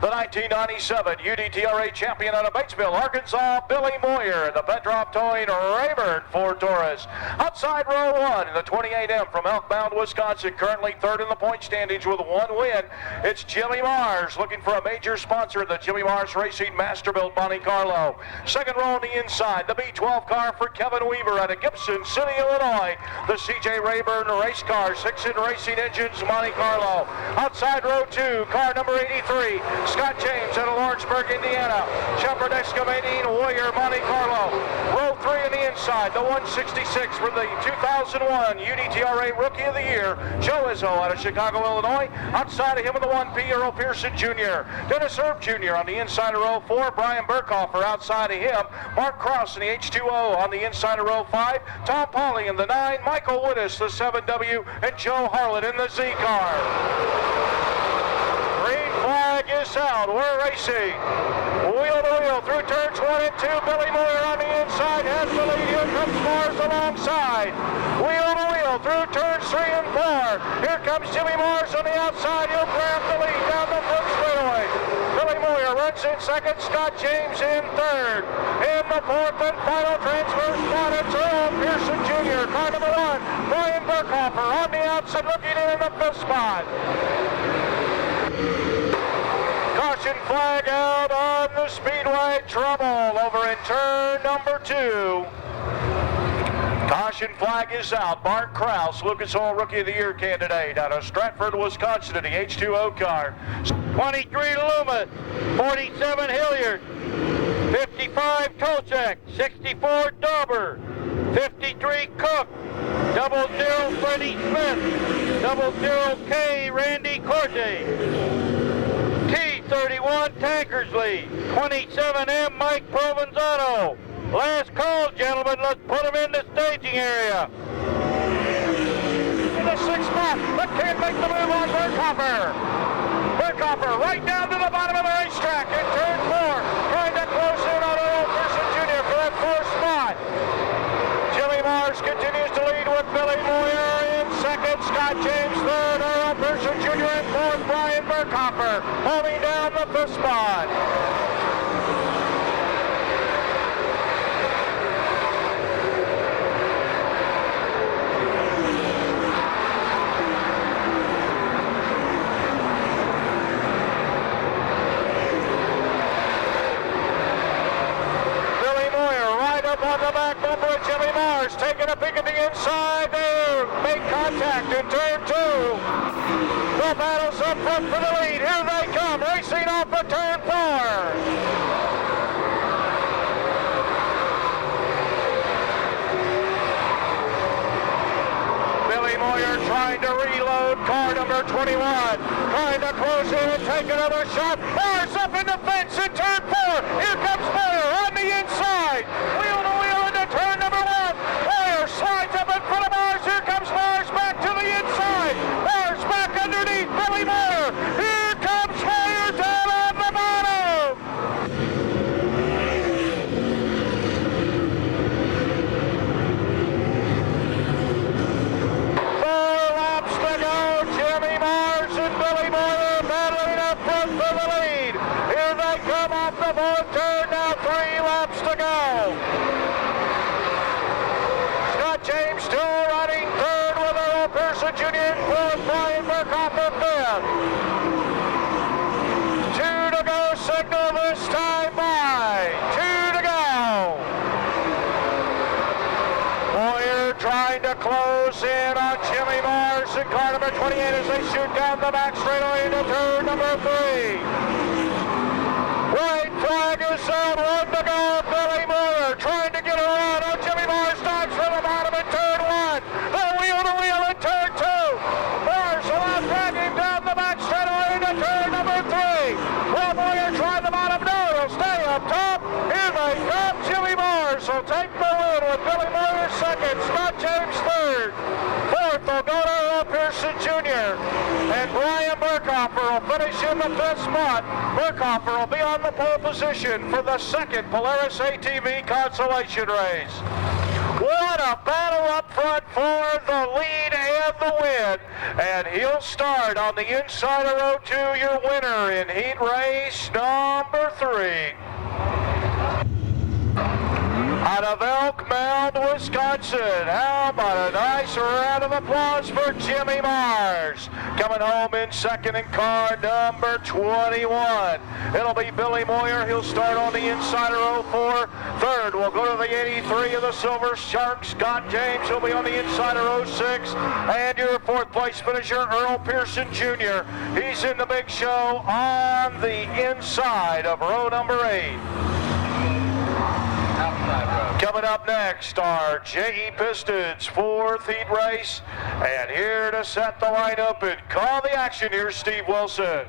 the 1997 UDTRA champion out of Batesville, Arkansas, Billy Moyer. The Petrov towing Rayburn Ford Taurus. Outside row 1 in the 28M from Elkbound, Wisconsin, currently third in the point standings with 1 win. It's Jimmy Mars looking for a major sponsor, the Jimmy Mars Racing Masterbuilt Monte Carlo. Second row on the inside, the B12 car for Kevin Weaver out of Gibson City, Illinois. The CJ Rayburn race car, 6-in Racing Engines Monte Carlo. Outside row 2, car number 83, Scott James out of Lawrenceburg, Indiana. Shepherd Excavating Warrior Monte Carlo. Row 3 on the inside, the 166 for the 2001 UDTRA Rookie of the Year, Joe Izzo out of Chicago, Illinois. Outside of him in the 1P, Earl Pearson Jr. Dennis Herb Jr. on the inside of row 4, Brian Burkhofer outside of him, Mark Cross in the H2O on the inside of row 5, Tom Pauling in the 9, Michael Wittes the 7W, and Joe Harlan in the Z car. Green flag is out. We're racing. Wheel to wheel through turns 1 and 2. Billy Moyer on the inside has the lead. Here comes Mars alongside. Wheel to wheel through turns 3 and 4. Here comes Jimmy Mars on the outside. He'll grab the lead down the front straightaway. Billy Moyer runs in second. Scott James in third. In the fourth and final transfer spot, it's Earl Pearson Jr. Car number 1, Brian Burkhofer on the outside looking in the fifth spot. Caution flag out on the speedway. Trouble over in turn number 2. Caution flag is out. Bart Kraus, Lucas Oil Rookie of the Year candidate out of Stratford, Wisconsin in the H2O car. 23 Loomis, 47 Hilliard, 55 Kolchak, 64 Dauber, 53 Cook, 00 Freddie Smith, 00K Randy Corte, T31 Tankersley, 27M Mike Provenzano. Last call, gentlemen. Let's put him in the staging area. In the 6th spot, but can't make the move on Burkhofer. Burkhofer right down to the bottom of the racetrack in turn 4, trying to close in on Earl Pearson Jr. for that 4th spot. Jimmy Mars continues to lead with Billy Moyer in second, Scott James third, Earl Pearson Jr. in fourth, Brian Burkhofer holding down the 5th spot. On the back bumper of Jimmy Mars, taking a peek at the inside there, make contact in turn 2. The battle's up front for the lead. Here they come, racing off of turn 4. Billy Moyer trying to reload car number 21, trying to close in and take another shot. Mars up in the fence in turn 4. Here comes Moyer on the inside. Wheel to wheel into turn number 1. Moyer slides up in front of Mars. Here comes Mars back to the inside. Mars back underneath Billy Moyer. Here comes Moyer down on the bottom. Jimmy Mars and Billy Moyer battling up front for the lead. Here they come off the 4th turn, now 3 laps to go. Scott James still running third with Earl Pearson Jr. in fourth, Brian Burkhofer fifth. 2 to go, signal this time by. 2 to go. Moyer trying to close in on Jimmy Mars and car number 28 as they shoot down the back straightaway into turn number 3. White flag is out, 1 to go. Billy Moyer trying to get around on Jimmy Mars, stops from the bottom in turn 1. The wheel to wheel in turn 2. Mars allowed dragging down the back straightaway into turn number 3. Will Moyer try the bottom? No, he'll stay up top. Here they come. Jimmy Mars will take the win with Billy Moyer second, Scott James third. Fourth will go to Earl Pearson Jr. And Brian Burkhofer will finish in the 5th spot. Burkhofer will be on the pole position for the 2nd Polaris ATV Consolation race. What a battle up front for the lead and the win. And he'll start on the inside of row 2, your winner in heat race number 3. Out of Elk Mound, Wisconsin. How about a nice round of applause for Jimmy Mars? Coming home in second in car number 21. It'll be Billy Moyer. He'll start on the inside of row 4. Third will go to the 83 of the Silver Shark, Scott James. He'll be on the inside of row 6. And your fourth place finisher, Earl Pearson Jr. He's in the big show on the inside of row number 8. Coming up next are JE Pistons' 4th heat race. And here to set the lineup and call the action, here's Steve Wilson.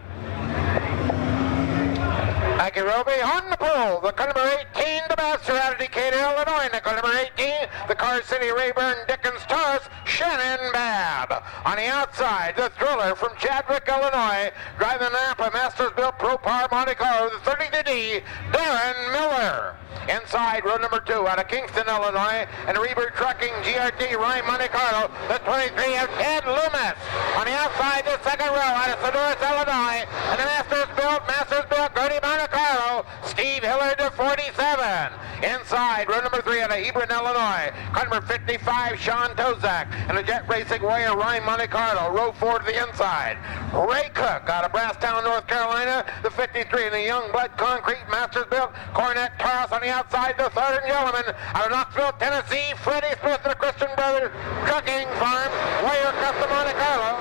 Thank you, Roby. On the pole, the car number 18, the Master out of Decatur, Illinois. The car number 18, the Car City Rayburn Dickens Taurus, Shannon Babb. On the outside, the Thriller from Chadwick, Illinois. Driving the Napa Masters Built Pro Par Monte Carlo, the 32D, Darren Miller. Inside, row number 2 out of Kingston, Illinois, and Reber Trucking GRT Ryan Monte Carlo, the 23 of Ted Loomis. On the outside, the second row out of Sonoris, Illinois, and the Masters Built Gurney Monte Carlo, Steve Hillard, the 47. Inside, row number 3 out of Hebron, Illinois, car number 55, Sean Tozak, and the Jet Racing Warrior Ryan Monte Carlo, row 4 to the inside. Ray Cook out of Brasstown, North Carolina, the 53 in the Young Blood Concrete Masters Built Cornet Taurus. On the outside, the third gentleman out of Knoxville, Tennessee, Freddie Smith, the Christian Brothers Trucking Farm, Warrior Custom Monte Carlo.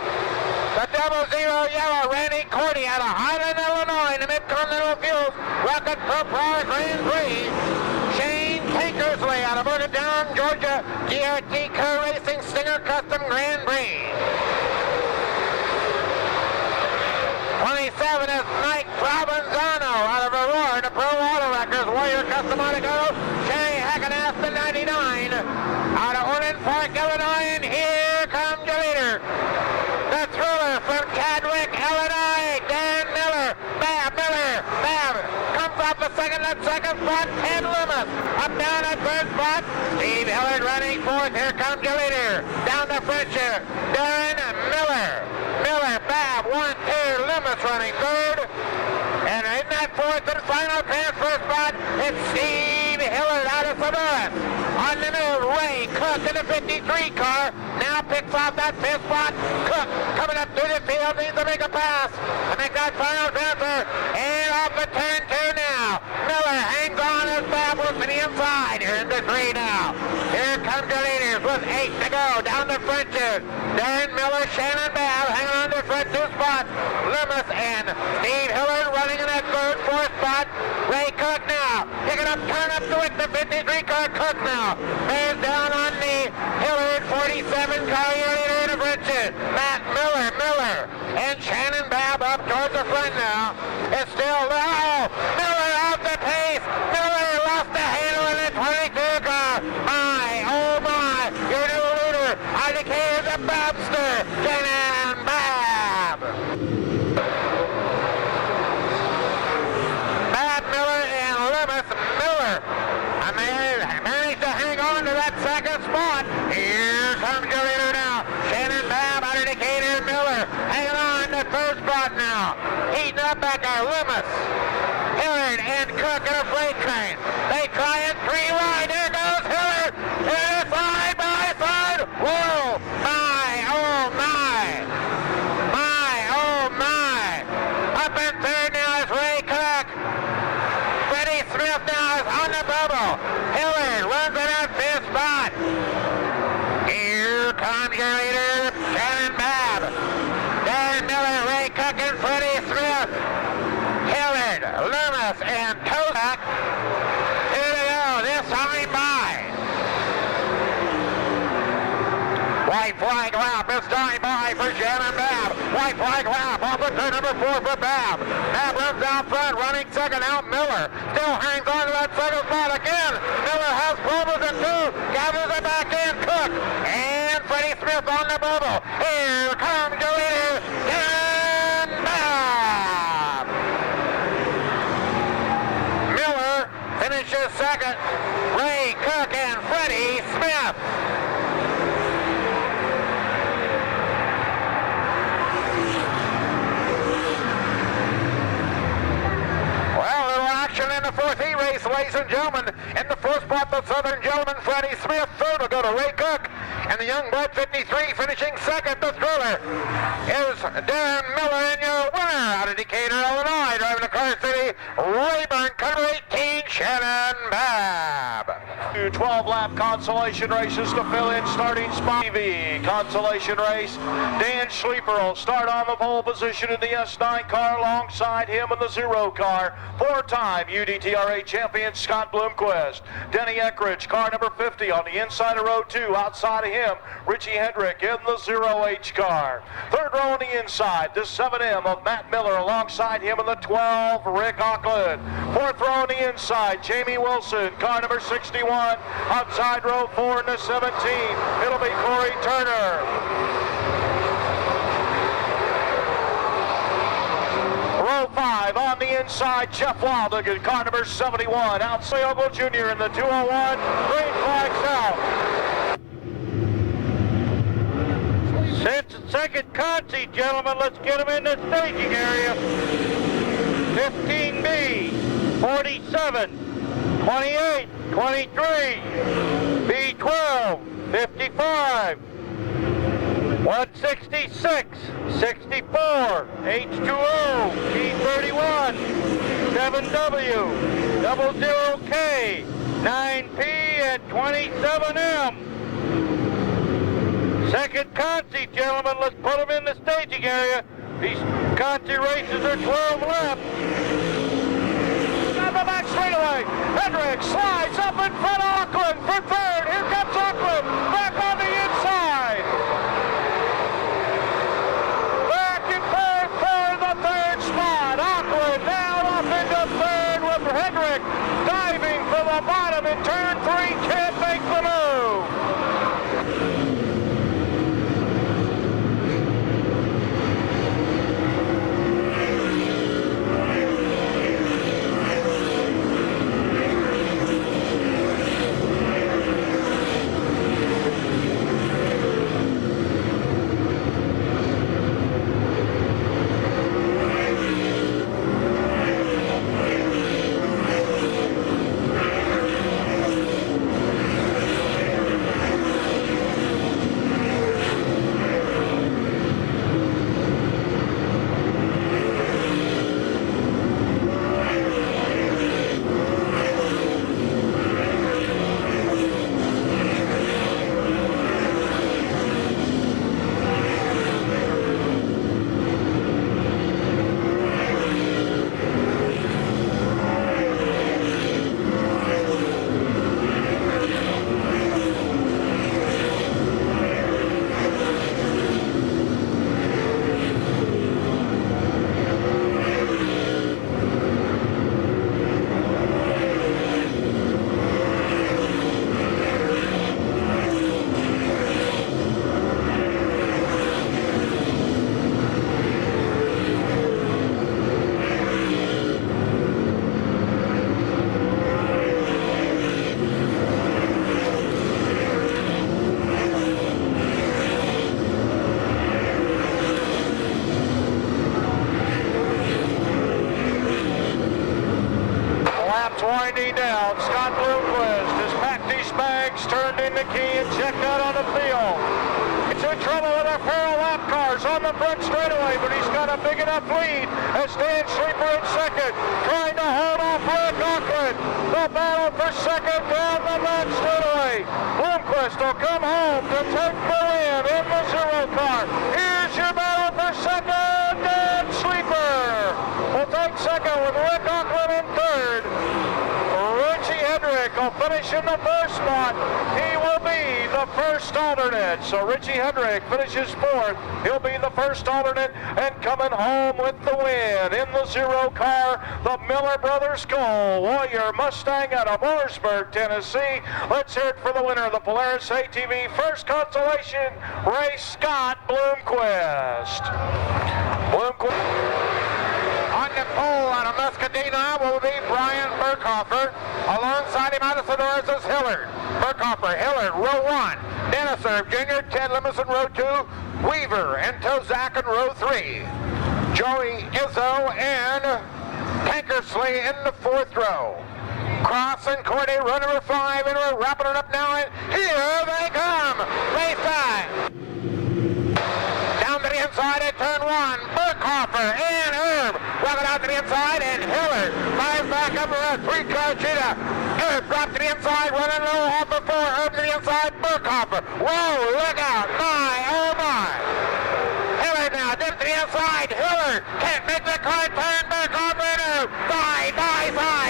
The 00 yellow, Randy Cordy out of Highland, Illinois, in the Mid-Continental Fuels Rocket Pro Power Grand Prix. Shane Tankersley out of Morgantown, Georgia, GRT Car Racing Stinger Custom Grand Prix. 27 is Mike Provenzano out of Aurora, the Pro Auto Wreckers, Warrior Custom Monte Carlo, Sherry Hackenath, the 99, out of Orland Park, Illinois, and here comes your leader, the Thriller from Chadwick, Illinois, Dan Miller, Babb, comes off the second spot, Ted Loomis, up down at third spot, Steve Hillard running fourth, here comes your leader, down the front here, Darren Miller, Babb, 1, 2, Loomis running third, and in that fourth and final transfer spot, it's Steve Hillard out of Sonoris. On the move, Ray Cook in the 53 car, now picks off that fifth spot. Cook coming up through the field, needs to make a pass to make that final transfer, and off the turn 2 now. Miller hangs on as Babb was to the inside. Here into 3 now. Here comes the leaders with 8 to go down the front two. Darren Miller, Shannon Babb hanging on the front 2 spots. Loomis and Steve Hillard running in that third, 4th spot. Ray Cook now picking up, turn up to it, the 53 car. Cook now bears down on the Hillard 47 car, your leader in the front two. Matt Miller and Shannon Babb up towards the front now. It's still low. Miller off the pace. Miller lost the handle in the 22 car. My, oh my, your new leader, I declare the Babster, Shannon Babb. Babb, Miller, and Loomis. Miller managed to hang on to that second spot. Here comes your leader now. Shannon Babb out of Decatur. Miller hanging on to third spot now. Heating up back there. Loomis, Hillard, and Cook in a freight train. They try it 3 wide. There goes Hillard. Here, side by side. Whoa. My, oh my. My, oh my. Up in third now is Ray Cook. Freddie Smith now is on the bubble. Hillard runs it out 5th spot. Here comes your leader, Shannon Babb. Darren Miller, Ray Cook, and Freddie Smith. Hillard, Loomis, and Tozak. Here they go, this time by. White flag lap, this time by for Shannon Babb. White flag lap off the turn number 4 for Babb. Babb runs out front, running second out. Miller still hangs on to that second spot again. Miller has problems at 2, gathers it back in. Cook and Freddie Smith on the bubble. Here comes the leader, Dan Babb. Miller finishes second. Ray Cook and Freddie Smith race, ladies and gentlemen. In the fourth spot, the Southern Gentleman, Freddie Smith. Third will go to Ray Cook. And the young blood 53 finishing second. The thriller is Darren Miller, and your winner out of Decatur, Illinois, driving to Car City, Rayburn, number 18, Shannon Babb. 12-lap consolation races to fill in starting spot. TV consolation race. Dan Schleifer will start on the pole position in the S9 car alongside him in the 0 car. Four-time UDTRA champion Scott Bloomquist. Denny Eckridge, car number 50 on the inside of row 2. Outside of him, Richie Hendrick in the 0H car. Third row on the inside, the 7M of Matt Miller alongside him in the 12, Rick Auckland. Fourth row on the inside, Jamie Wilson, car number 61. Outside row 4 in the 17, it'll be Corey Turner. Row 5 on the inside, Jeff Wildigan, car number 71. Outside Ogle Jr. in the 201, green flags out. Second Conti, gentlemen, let's get them in the staging area. 15B, 47, 28, 23, B12, 55, 166, 64, H2O, P31, 7W, 00K, 9P, and 27M. Second Conti, gentlemen, let's put them in the staging area. These Conti races are 12 laps. On the back straightaway, Hendrick slides up in front of Auckland for third. Here comes Auckland, back on the inside. Back in third for the third spot. Auckland now up into third with Hendrick diving from the bottom in turn 3, can't make the move. Winding down, Scott Bloomquist has packed his bags, turned in the key, and checked out on the field. It's in trouble with our parallel lap cars on the front straightaway, but he's got a big enough lead as Dan Schleifer in second, trying to hold off Rick Auckland. The battle for second down the left straightaway. Bloomquist will come home to take the win in the 0 car. Here's your battle for second, Dan Schleifer will take second with Rick Auckland in third. Hendrick will finish in the first spot. He will be the first alternate. So Richie Hendrick finishes fourth. He'll be the first alternate and coming home with the win in the 0 car, the Miller Brothers Gold Warrior Mustang out of Mooresburg, Tennessee. Let's hear it for the winner of the Polaris ATV First Consolation race, Scott Bloomquist. On the pole out of Muscadina will be Brian Burkhofer. Alongside him out of Sonora is Hillard. Burkhofer, Hillard, row 1. Deniser, Jr., Ted Limison, row 2. Weaver and Tozak in row 3. Joey Izzo and Tankersley in the 4th row. Crossing Corday, row number 5, and we're wrapping it up now, and here they come! Race time! Down to the inside at turn 1, Burkhofer and Herb. Walking out to the inside, and Hillard flies back up for a 3-car cheetah. Herb dropped to the inside, running low off the 4. Herb to the inside, Burkhofer. Whoa, look out! My, oh my! Hillard now, dip to the inside. Hillard can't make the car turn. Burkhofer and Herb. Side,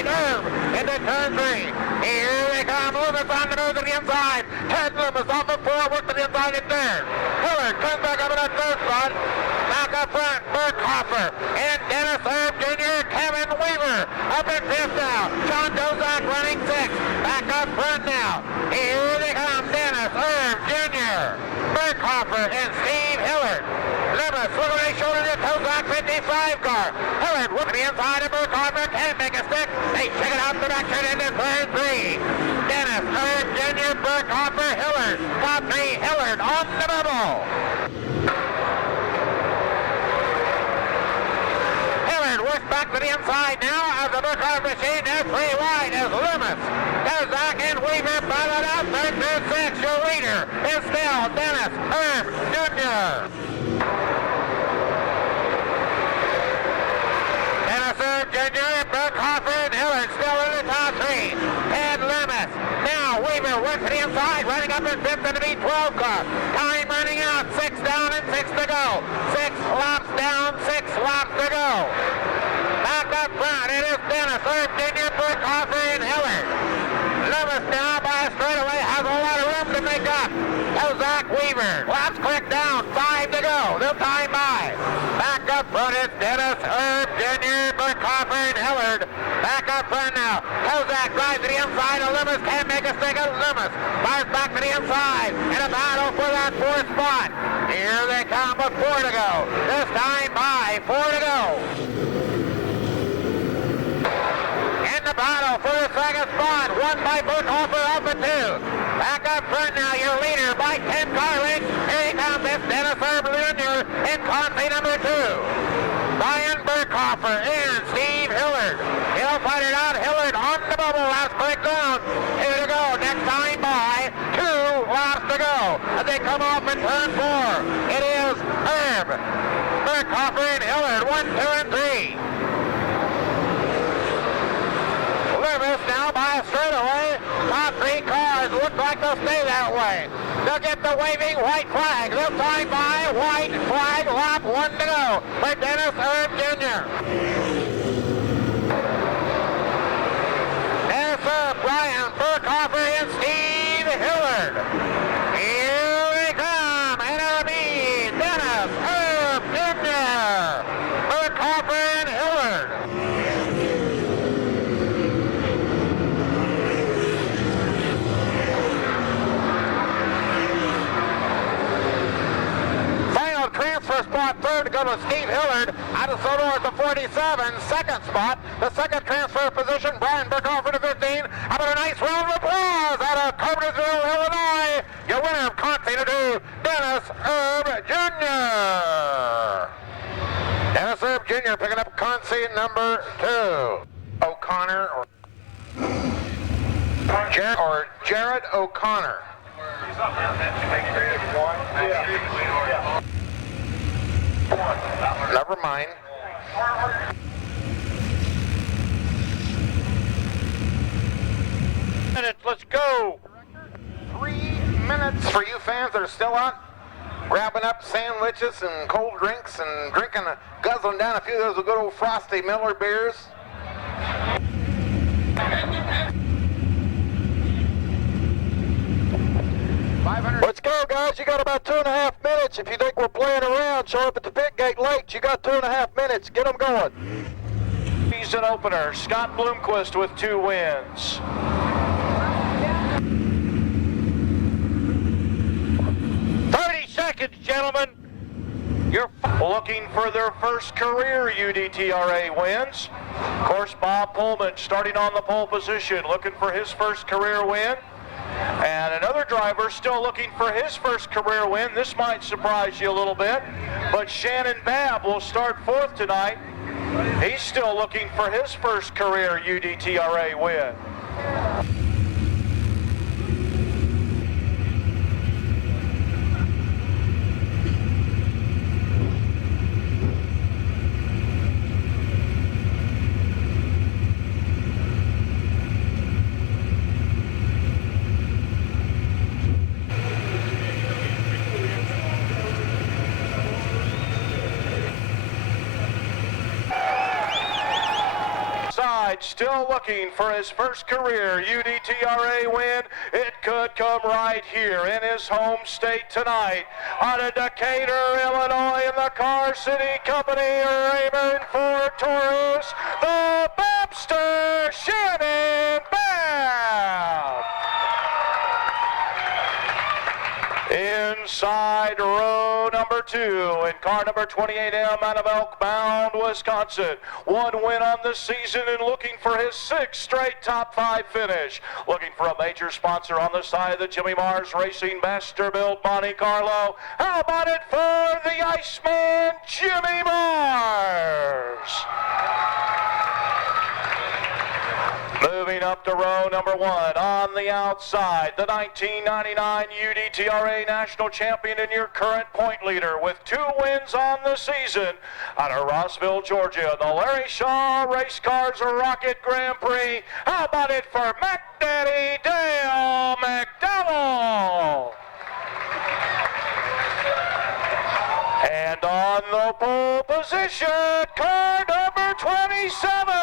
Herb into turn 3. Here they come. Loomis on the move to the inside. Ted Loomis off the 4, work to the inside and third. Hillard comes back up in that third spot. Back up front, Burkhofer and Dennis Herb Jr., Kevin Weaver up in 5th now. John Dozak running 6th. Back up front now. Here they come, Dennis Herb Jr., Burkhofer and Steve Hillard. Loomis looking at his shoulder to Dozak 55 car. Hillard working the inside of Burkhofer, can't make a stick. They check it out the back turn into turn 3. Dennis Herb Jr., Burkhofer, Hillard. Top 3, Hillard on the bubble. Works back to the inside now of the Burkhofer machine. They're 3 wide as Loomis, Dozak, and Weaver battled out. Third through 6. Your leader is still Dennis Herb Jr. Dennis Herb Jr., Burkhofer, and Hillard still in the top 3. Ted Loomis. Now Weaver works to the inside, running up in 5th in the B12 car. Time running out. 6 down and 6 to go. 6 laps down, 6 laps to go. Back up front, it is Dennis Herb Jr., Burkhofer, and Hillard. Loomis now by a straightaway has a lot of room to make up. Dozak, Weaver. Laps quick down, 5 to go. They'll time by. Back up front is Dennis Herb Jr., Burkhofer, and Hillard. Back up front now. Dozak drives to the inside, and Loomis can't make a stick of Loomis. Fires back to the inside, in a battle for that 4th spot. Here they come with 4 to go. This time by 4 to go. In the battle for the 2nd spot, won by Burkhofer up at 2. Back up front now, your leader by 10 car lengths. Here he comes, it's Dennis Herb Jr. in Consolation number 2. Brian Burkhofer and Steve Hillard. He'll fight it out. Hillard on the bubble, last quick down. Here to go, next time by 2 laps to go. As they come off in turn 4, it is Herb, Burkhofer, and Hillard, 1, 2, and 3. Loomis now by a straightaway. Top 3 cars look like they'll stay that way. They'll get the waving white flag. They'll time by white flag, lap 1 to go for Dennis Herb Jr. Dennis Herb, Brian Burkhofer, and Steve Hillard. Here they come. NRB, Dennis Herb Jr., Burkhofer, and Hillard. Transfer spot 3rd to go to Steve Hillard out of Soto at the 47. 2nd spot, the 2nd transfer position, Brian Burkhofer to 15. How about a nice round of applause out of Carpentersville, Illinois? Your winner of Consolation 2, Dennis Herb Jr. Dennis Herb Jr. picking up Consolation number 2. O'Connor or Jared O'Connor. Never mind. Minutes, let's go. 3 minutes for you fans that are still out, grabbing up sandwiches and cold drinks and drinking, guzzling down a few of those good old Frosty Miller beers. Let's go, guys. You got about 2.5 minutes. If you think we're playing around, show up at the pit gate late. You got 2.5 minutes. Get them going. Season opener, Scott Bloomquist with 2 wins. 30 seconds, gentlemen. You're looking for their first career UDTRA wins. Of course, Bob Pullman starting on the pole position, looking for his first career win. And another driver still looking for his first career win. This might surprise you a little bit, but Shannon Babb will start 4th tonight. He's still looking for his first career UDTRA win. still looking for his first career UDTRA win. It could come right here in his home state tonight. Out of Decatur, Illinois, in the Car City Company, Raymond Ford Taurus, the Babster Shannon Bab. Inside row number 2 in car number 28M out of Elk Mound, Wisconsin. One win on the season and looking for his 6th straight top 5 finish. Looking for a major sponsor on the side of the Jimmy Mars Racing Masterbuilt Monte Carlo. How about it for the Iceman, Jimmy Mars? Moving up to row number 1 on the outside, the 1999 UDTRA National Champion and your current point leader with 2 wins on the season. Out of Rossville, Georgia, the Larry Shaw Race Cars Rocket Grand Prix. How about it for McDaddy Dale McDowell? And on the pole position, car number 27.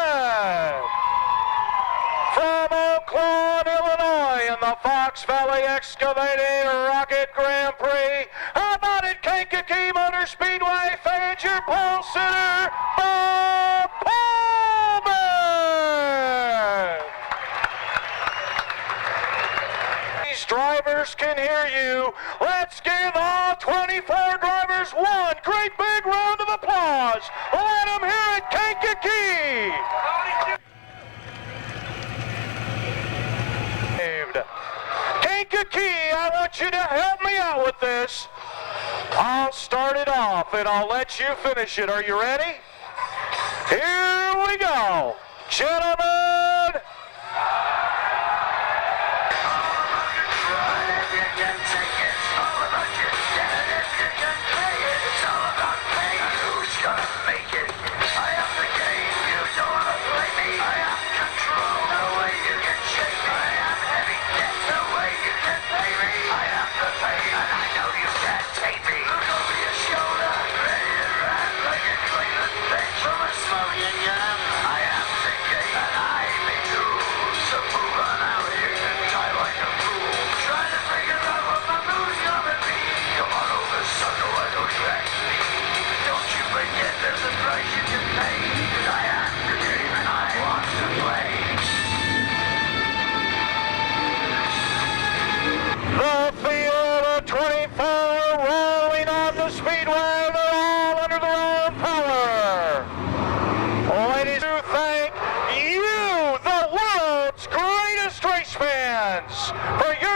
From Oak Lawn, Illinois, in the Fox Valley Excavating Rocket Grand Prix. How about it, Kankakee Motor Speedway, fans, your pole sitter, Bob Pullman! These drivers can hear you. Let's give all 24 drivers one great big round of applause. Let them hear it, Kankakee! Kankakee, I want you to help me out with this. I'll start it off and I'll let you finish it. Are you ready? Here we go. Gentlemen.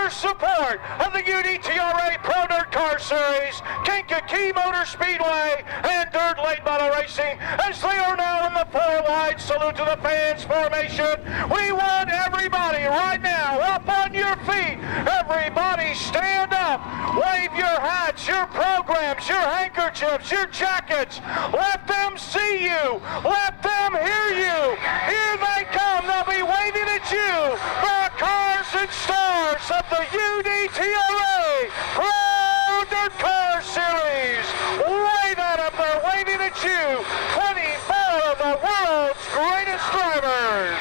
Support of the UDTRA Pro Dirt Car Series, Kankakee Motor Speedway, and Dirt Late Model Racing, as they are now in the 4-wide salute to the fans formation. We want everybody right now up on your feet. Everybody stand up. Wave your hats, your programs, your handkerchiefs, your jackets. Let them see you. Let them hear you. Here they come. They'll be waving at you. The cars and stars of the UDTRA Pro Dirt Car Series. Wave at them. They're waving at you. 24 of the world's greatest drivers.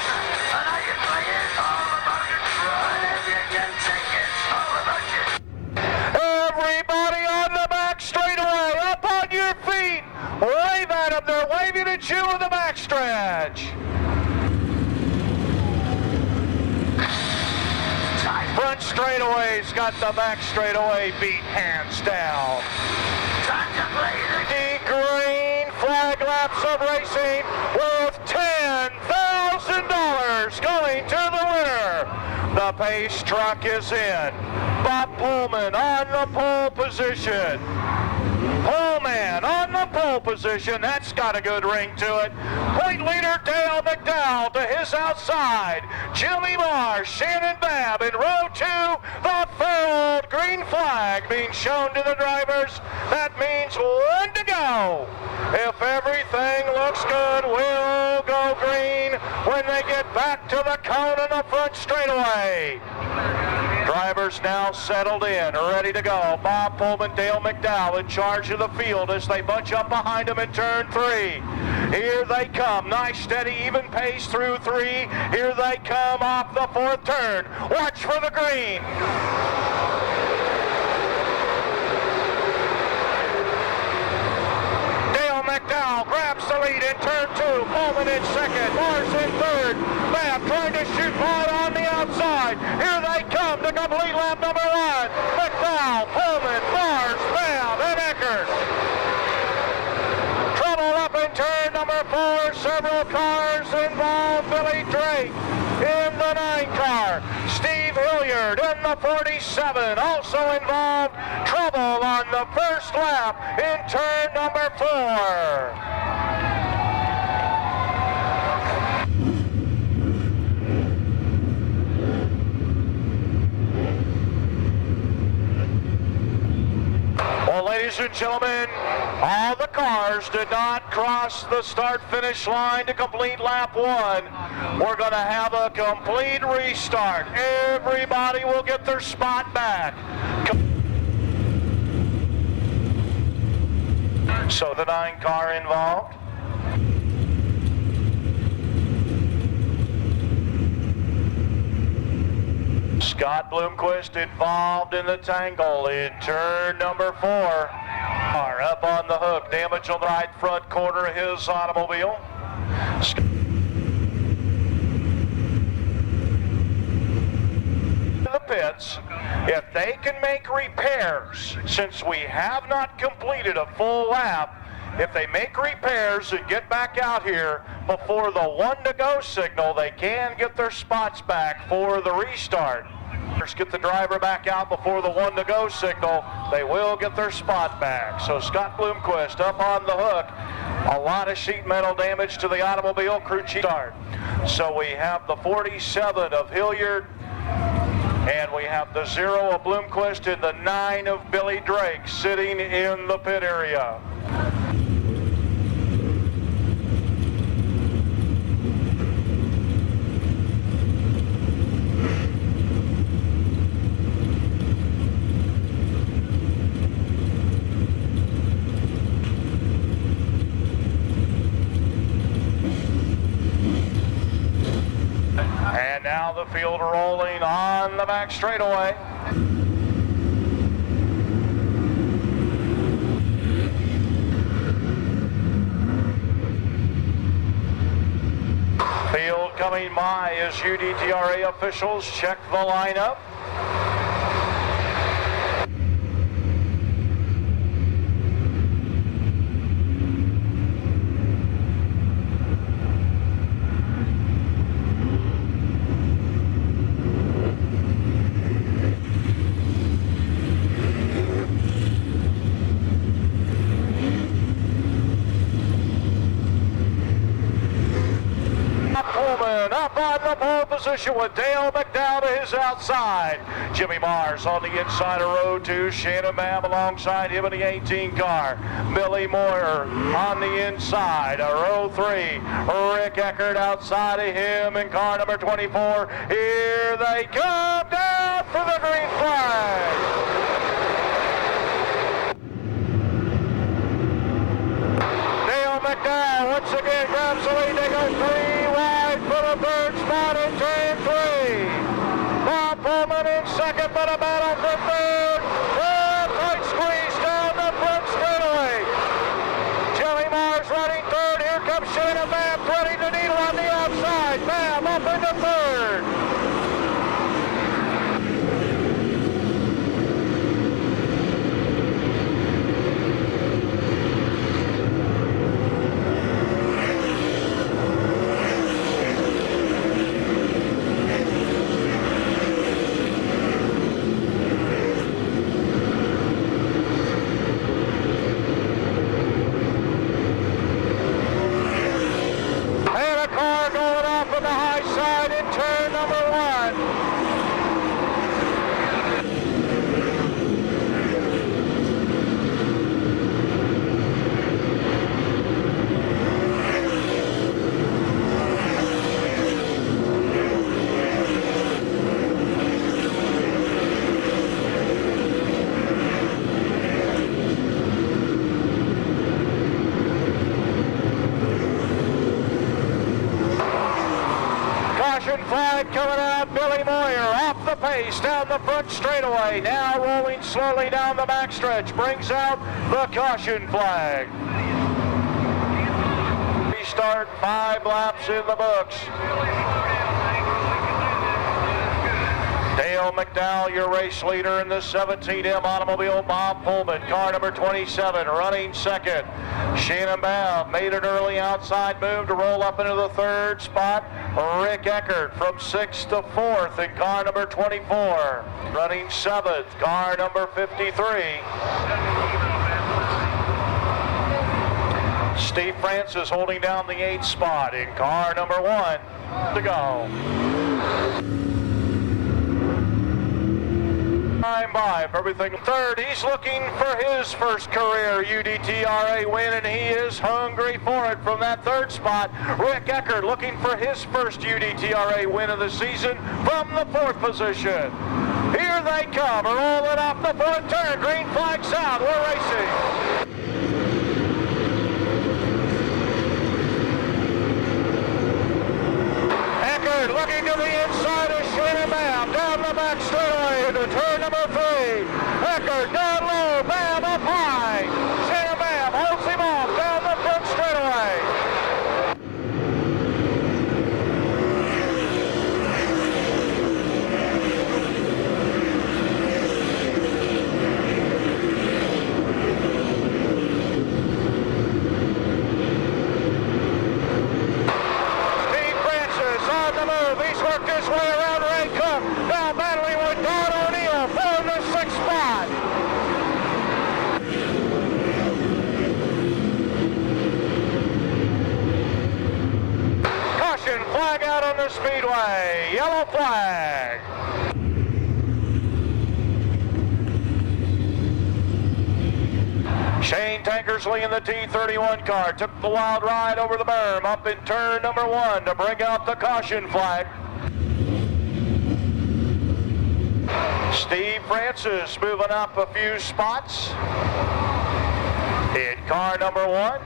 Everybody on the back straightaway, up on your feet. Wave at them. They're waving at you in the backstretch. Front straightaway's got the back straightaway beat hands down. The green flag laps of racing worth $10,000 going to the winner. The pace truck is in. Bob Pullman on the pole position. Pullman on the pole position. That's got a good ring to it. Point leader Dale McDowell to his outside. Jimmy Mars, Shannon Babb in row 2. The furled green flag being shown to the drivers. That means 1 to go. If everything looks good, we'll go green when they get back to the cone in the front straightaway. Drivers is now settled in, ready to go. Bob Pullman, Dale McDowell in charge of the field as they bunch up behind him in turn 3. Here they come. Nice, steady, even pace through 3. Here they come off the 4th turn. Watch for the green. Dale McDowell grabs the lead in turn 2. Pullman in 2nd. Mars in 3rd. Babb trying to shoot wide on the outside. Here they come to complete lap number 1. McDowell, Pullman, Mars, Babb, and Eckert. Trouble up in turn number 4. Several cars involved. Billy Drake in the 9 car. Steve Hilliard in the 47 also involved. Trouble on the first lap in turn number 4. Well, ladies and gentlemen, all the cars did not cross the start-finish line to complete lap 1. We're going to have a complete restart. Everybody will get their spot back. So the 9 car involved. Scott Bloomquist involved in the tangle in turn number 4. Up on the hook, damage on the right front corner of his automobile. The pits, if they can make repairs, since we have not completed a full lap, if they make repairs and get back out here before the 1 to go signal, they can get their spots back for the restart. Get the driver back out before the 1 to go signal, they will get their spot back. So Scott Bloomquist up on the hook. A lot of sheet metal damage to the automobile. Crew chief start. So we have the 47 of Hilliard, and we have the 0 of Bloomquist and the 9 of Billy Drake sitting in the pit area. And now the field rolling on the back straightaway. Field coming by as UDTRA officials check the lineup. Up on the pole position with Dale McDowell to his outside. Jimmy Mars on the inside of row 2. Shannon Babb alongside him in the 18 car. Billy Moyer on the inside of row 3. Rick Eckert outside of him in car number 24. Here they come down for the green flag. Dale McDowell once again grabs the lead. They go 3 wide for the 3rd spot in turn 3. Bob Pullman in 2nd, but a battle for 3rd. Tight squeeze down the front straightaway. Jimmy Mars running 3rd. Here comes Shannon Babb threading the needle on the outside. Babb up into 3rd. inside coming out, Billy Moyer off the pace down the front straightaway. Now rolling slowly down the backstretch, brings out the caution flag. Restart, 5 laps in the books. Dale McDowell, your race leader in the 17M automobile. Bob Pullman, car number 27, running second. Shannon Babb made an early outside move to roll up into the 3rd spot. Rick Eckert from 6th to 4th in car number 24. Running 7th, car number 53. Steve Francis holding down the 8th spot in car number 1 to go. By for everything. 3rd, he's looking for his first career UDTRA win, and he is hungry for it from that 3rd spot. Rick Eckert looking for his first UDTRA win of the season from the 4th position. Here they come, rolling off the 4th turn. Green flags out. We're racing. Eckert looking to the inside of Shannon Babb, down the back straightaway into turn number 3. Eckert down low, Babb up high. Shannon Babb holds him off down the front straightaway. He's worked his way around Ray Cook. Now battling with Don O'Neill for the 6th spot. Caution flag out on the speedway. Yellow flag. Shane Tankersley in the T31 car took the wild ride over the berm up in turn number 1 to bring out the caution flag. Steve Francis moving up a few spots in car number 1.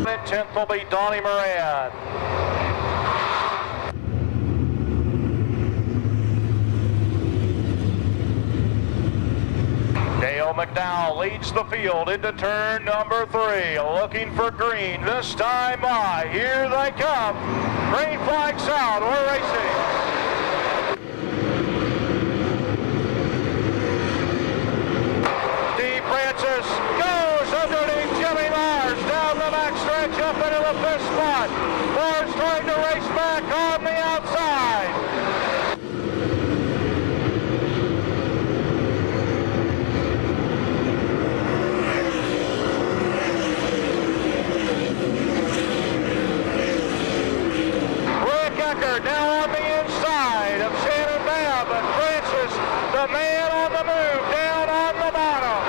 In 10th will be Donnie Moran. Dale McDowell leads the field into turn number 3, looking for green this time by. Here they come. Green flags out. We're racing. Steve Francis goes underneath Jimmy Mars down the backstretch up into the 5th spot. Mars trying to race back on the outside. Now on the inside of Shannon Babb, but Francis, the man on the move, down on the bottom.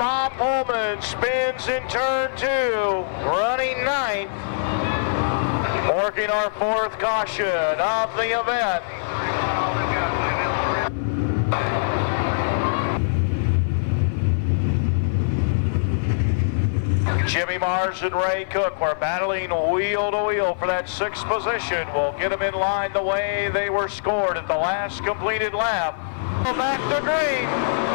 Bob Pullman spins in turn 2, running ninth. Working our fourth caution of the event. Jimmy Mars and Ray Cook were battling wheel to wheel for that 6th position. We'll get them in line the way they were scored at the last completed lap. Back to green.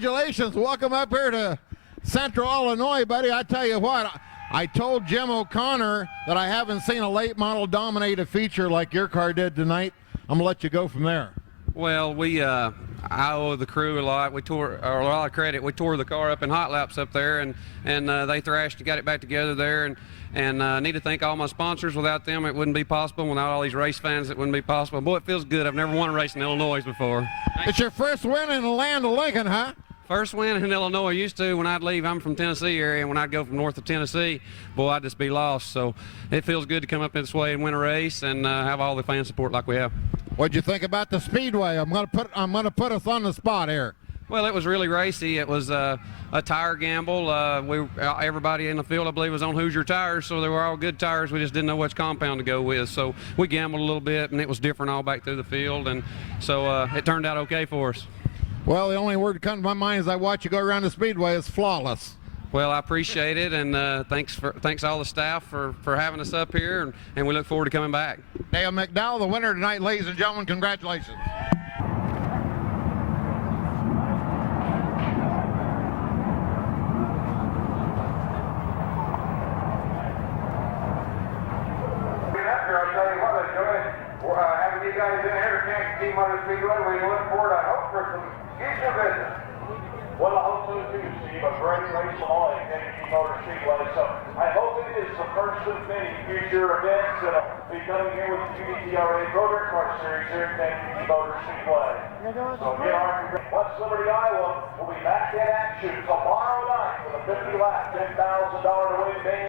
congratulations. Welcome up here to Central Illinois, buddy. I tell you what, I told Jim O'Connor that I haven't seen a late model dominate a feature like your car did tonight. I'm going to let you go from there. Well, I owe the crew a lot. A lot of credit. We tore the car up in hot laps up there, and they thrashed and got it back together there. And need to thank all my sponsors. Without them, it wouldn't be possible. Without all these race fans, it wouldn't be possible. Boy, it feels good. I've never won a race in Illinois before. It's your first win in the land of Lincoln, huh? First win in Illinois. Used to when I'd leave. I'm from Tennessee area, and when I'd go from north of Tennessee, boy, I'd just be lost. So it feels good to come up this way and win a race and have all the fan support like we have. What'd you think about the speedway? I'm gonna put us on the spot here. Well, it was really racy. It was a tire gamble. Everybody in the field, I believe, was on Hoosier tires, so they were all good tires. We just didn't know which compound to go with. So we gambled a little bit, and it was different all back through the field, and so it turned out okay for us. Well, the only word that comes to my mind as I watch you go around the speedway is flawless. Well, I appreciate it, and thanks all the staff for having us up here, and we look forward to coming back. Dale McDowell, the winner tonight, ladies and gentlemen, congratulations. I'll tell you what, I enjoy having you guys in here at Kankakee Motor Speedway. We look forward, I hope, for some future business. Well, I hope so too, Steve. A great race along at Kankakee Motor Speedway. So I hope it is the first of many future events that'll be coming here with the UDTRA Rotor Car Series here at Kankakee Motor Speedway. So get our West Liberty, Iowa will be back in action tomorrow night with a 50-lap, $10,000 to win game.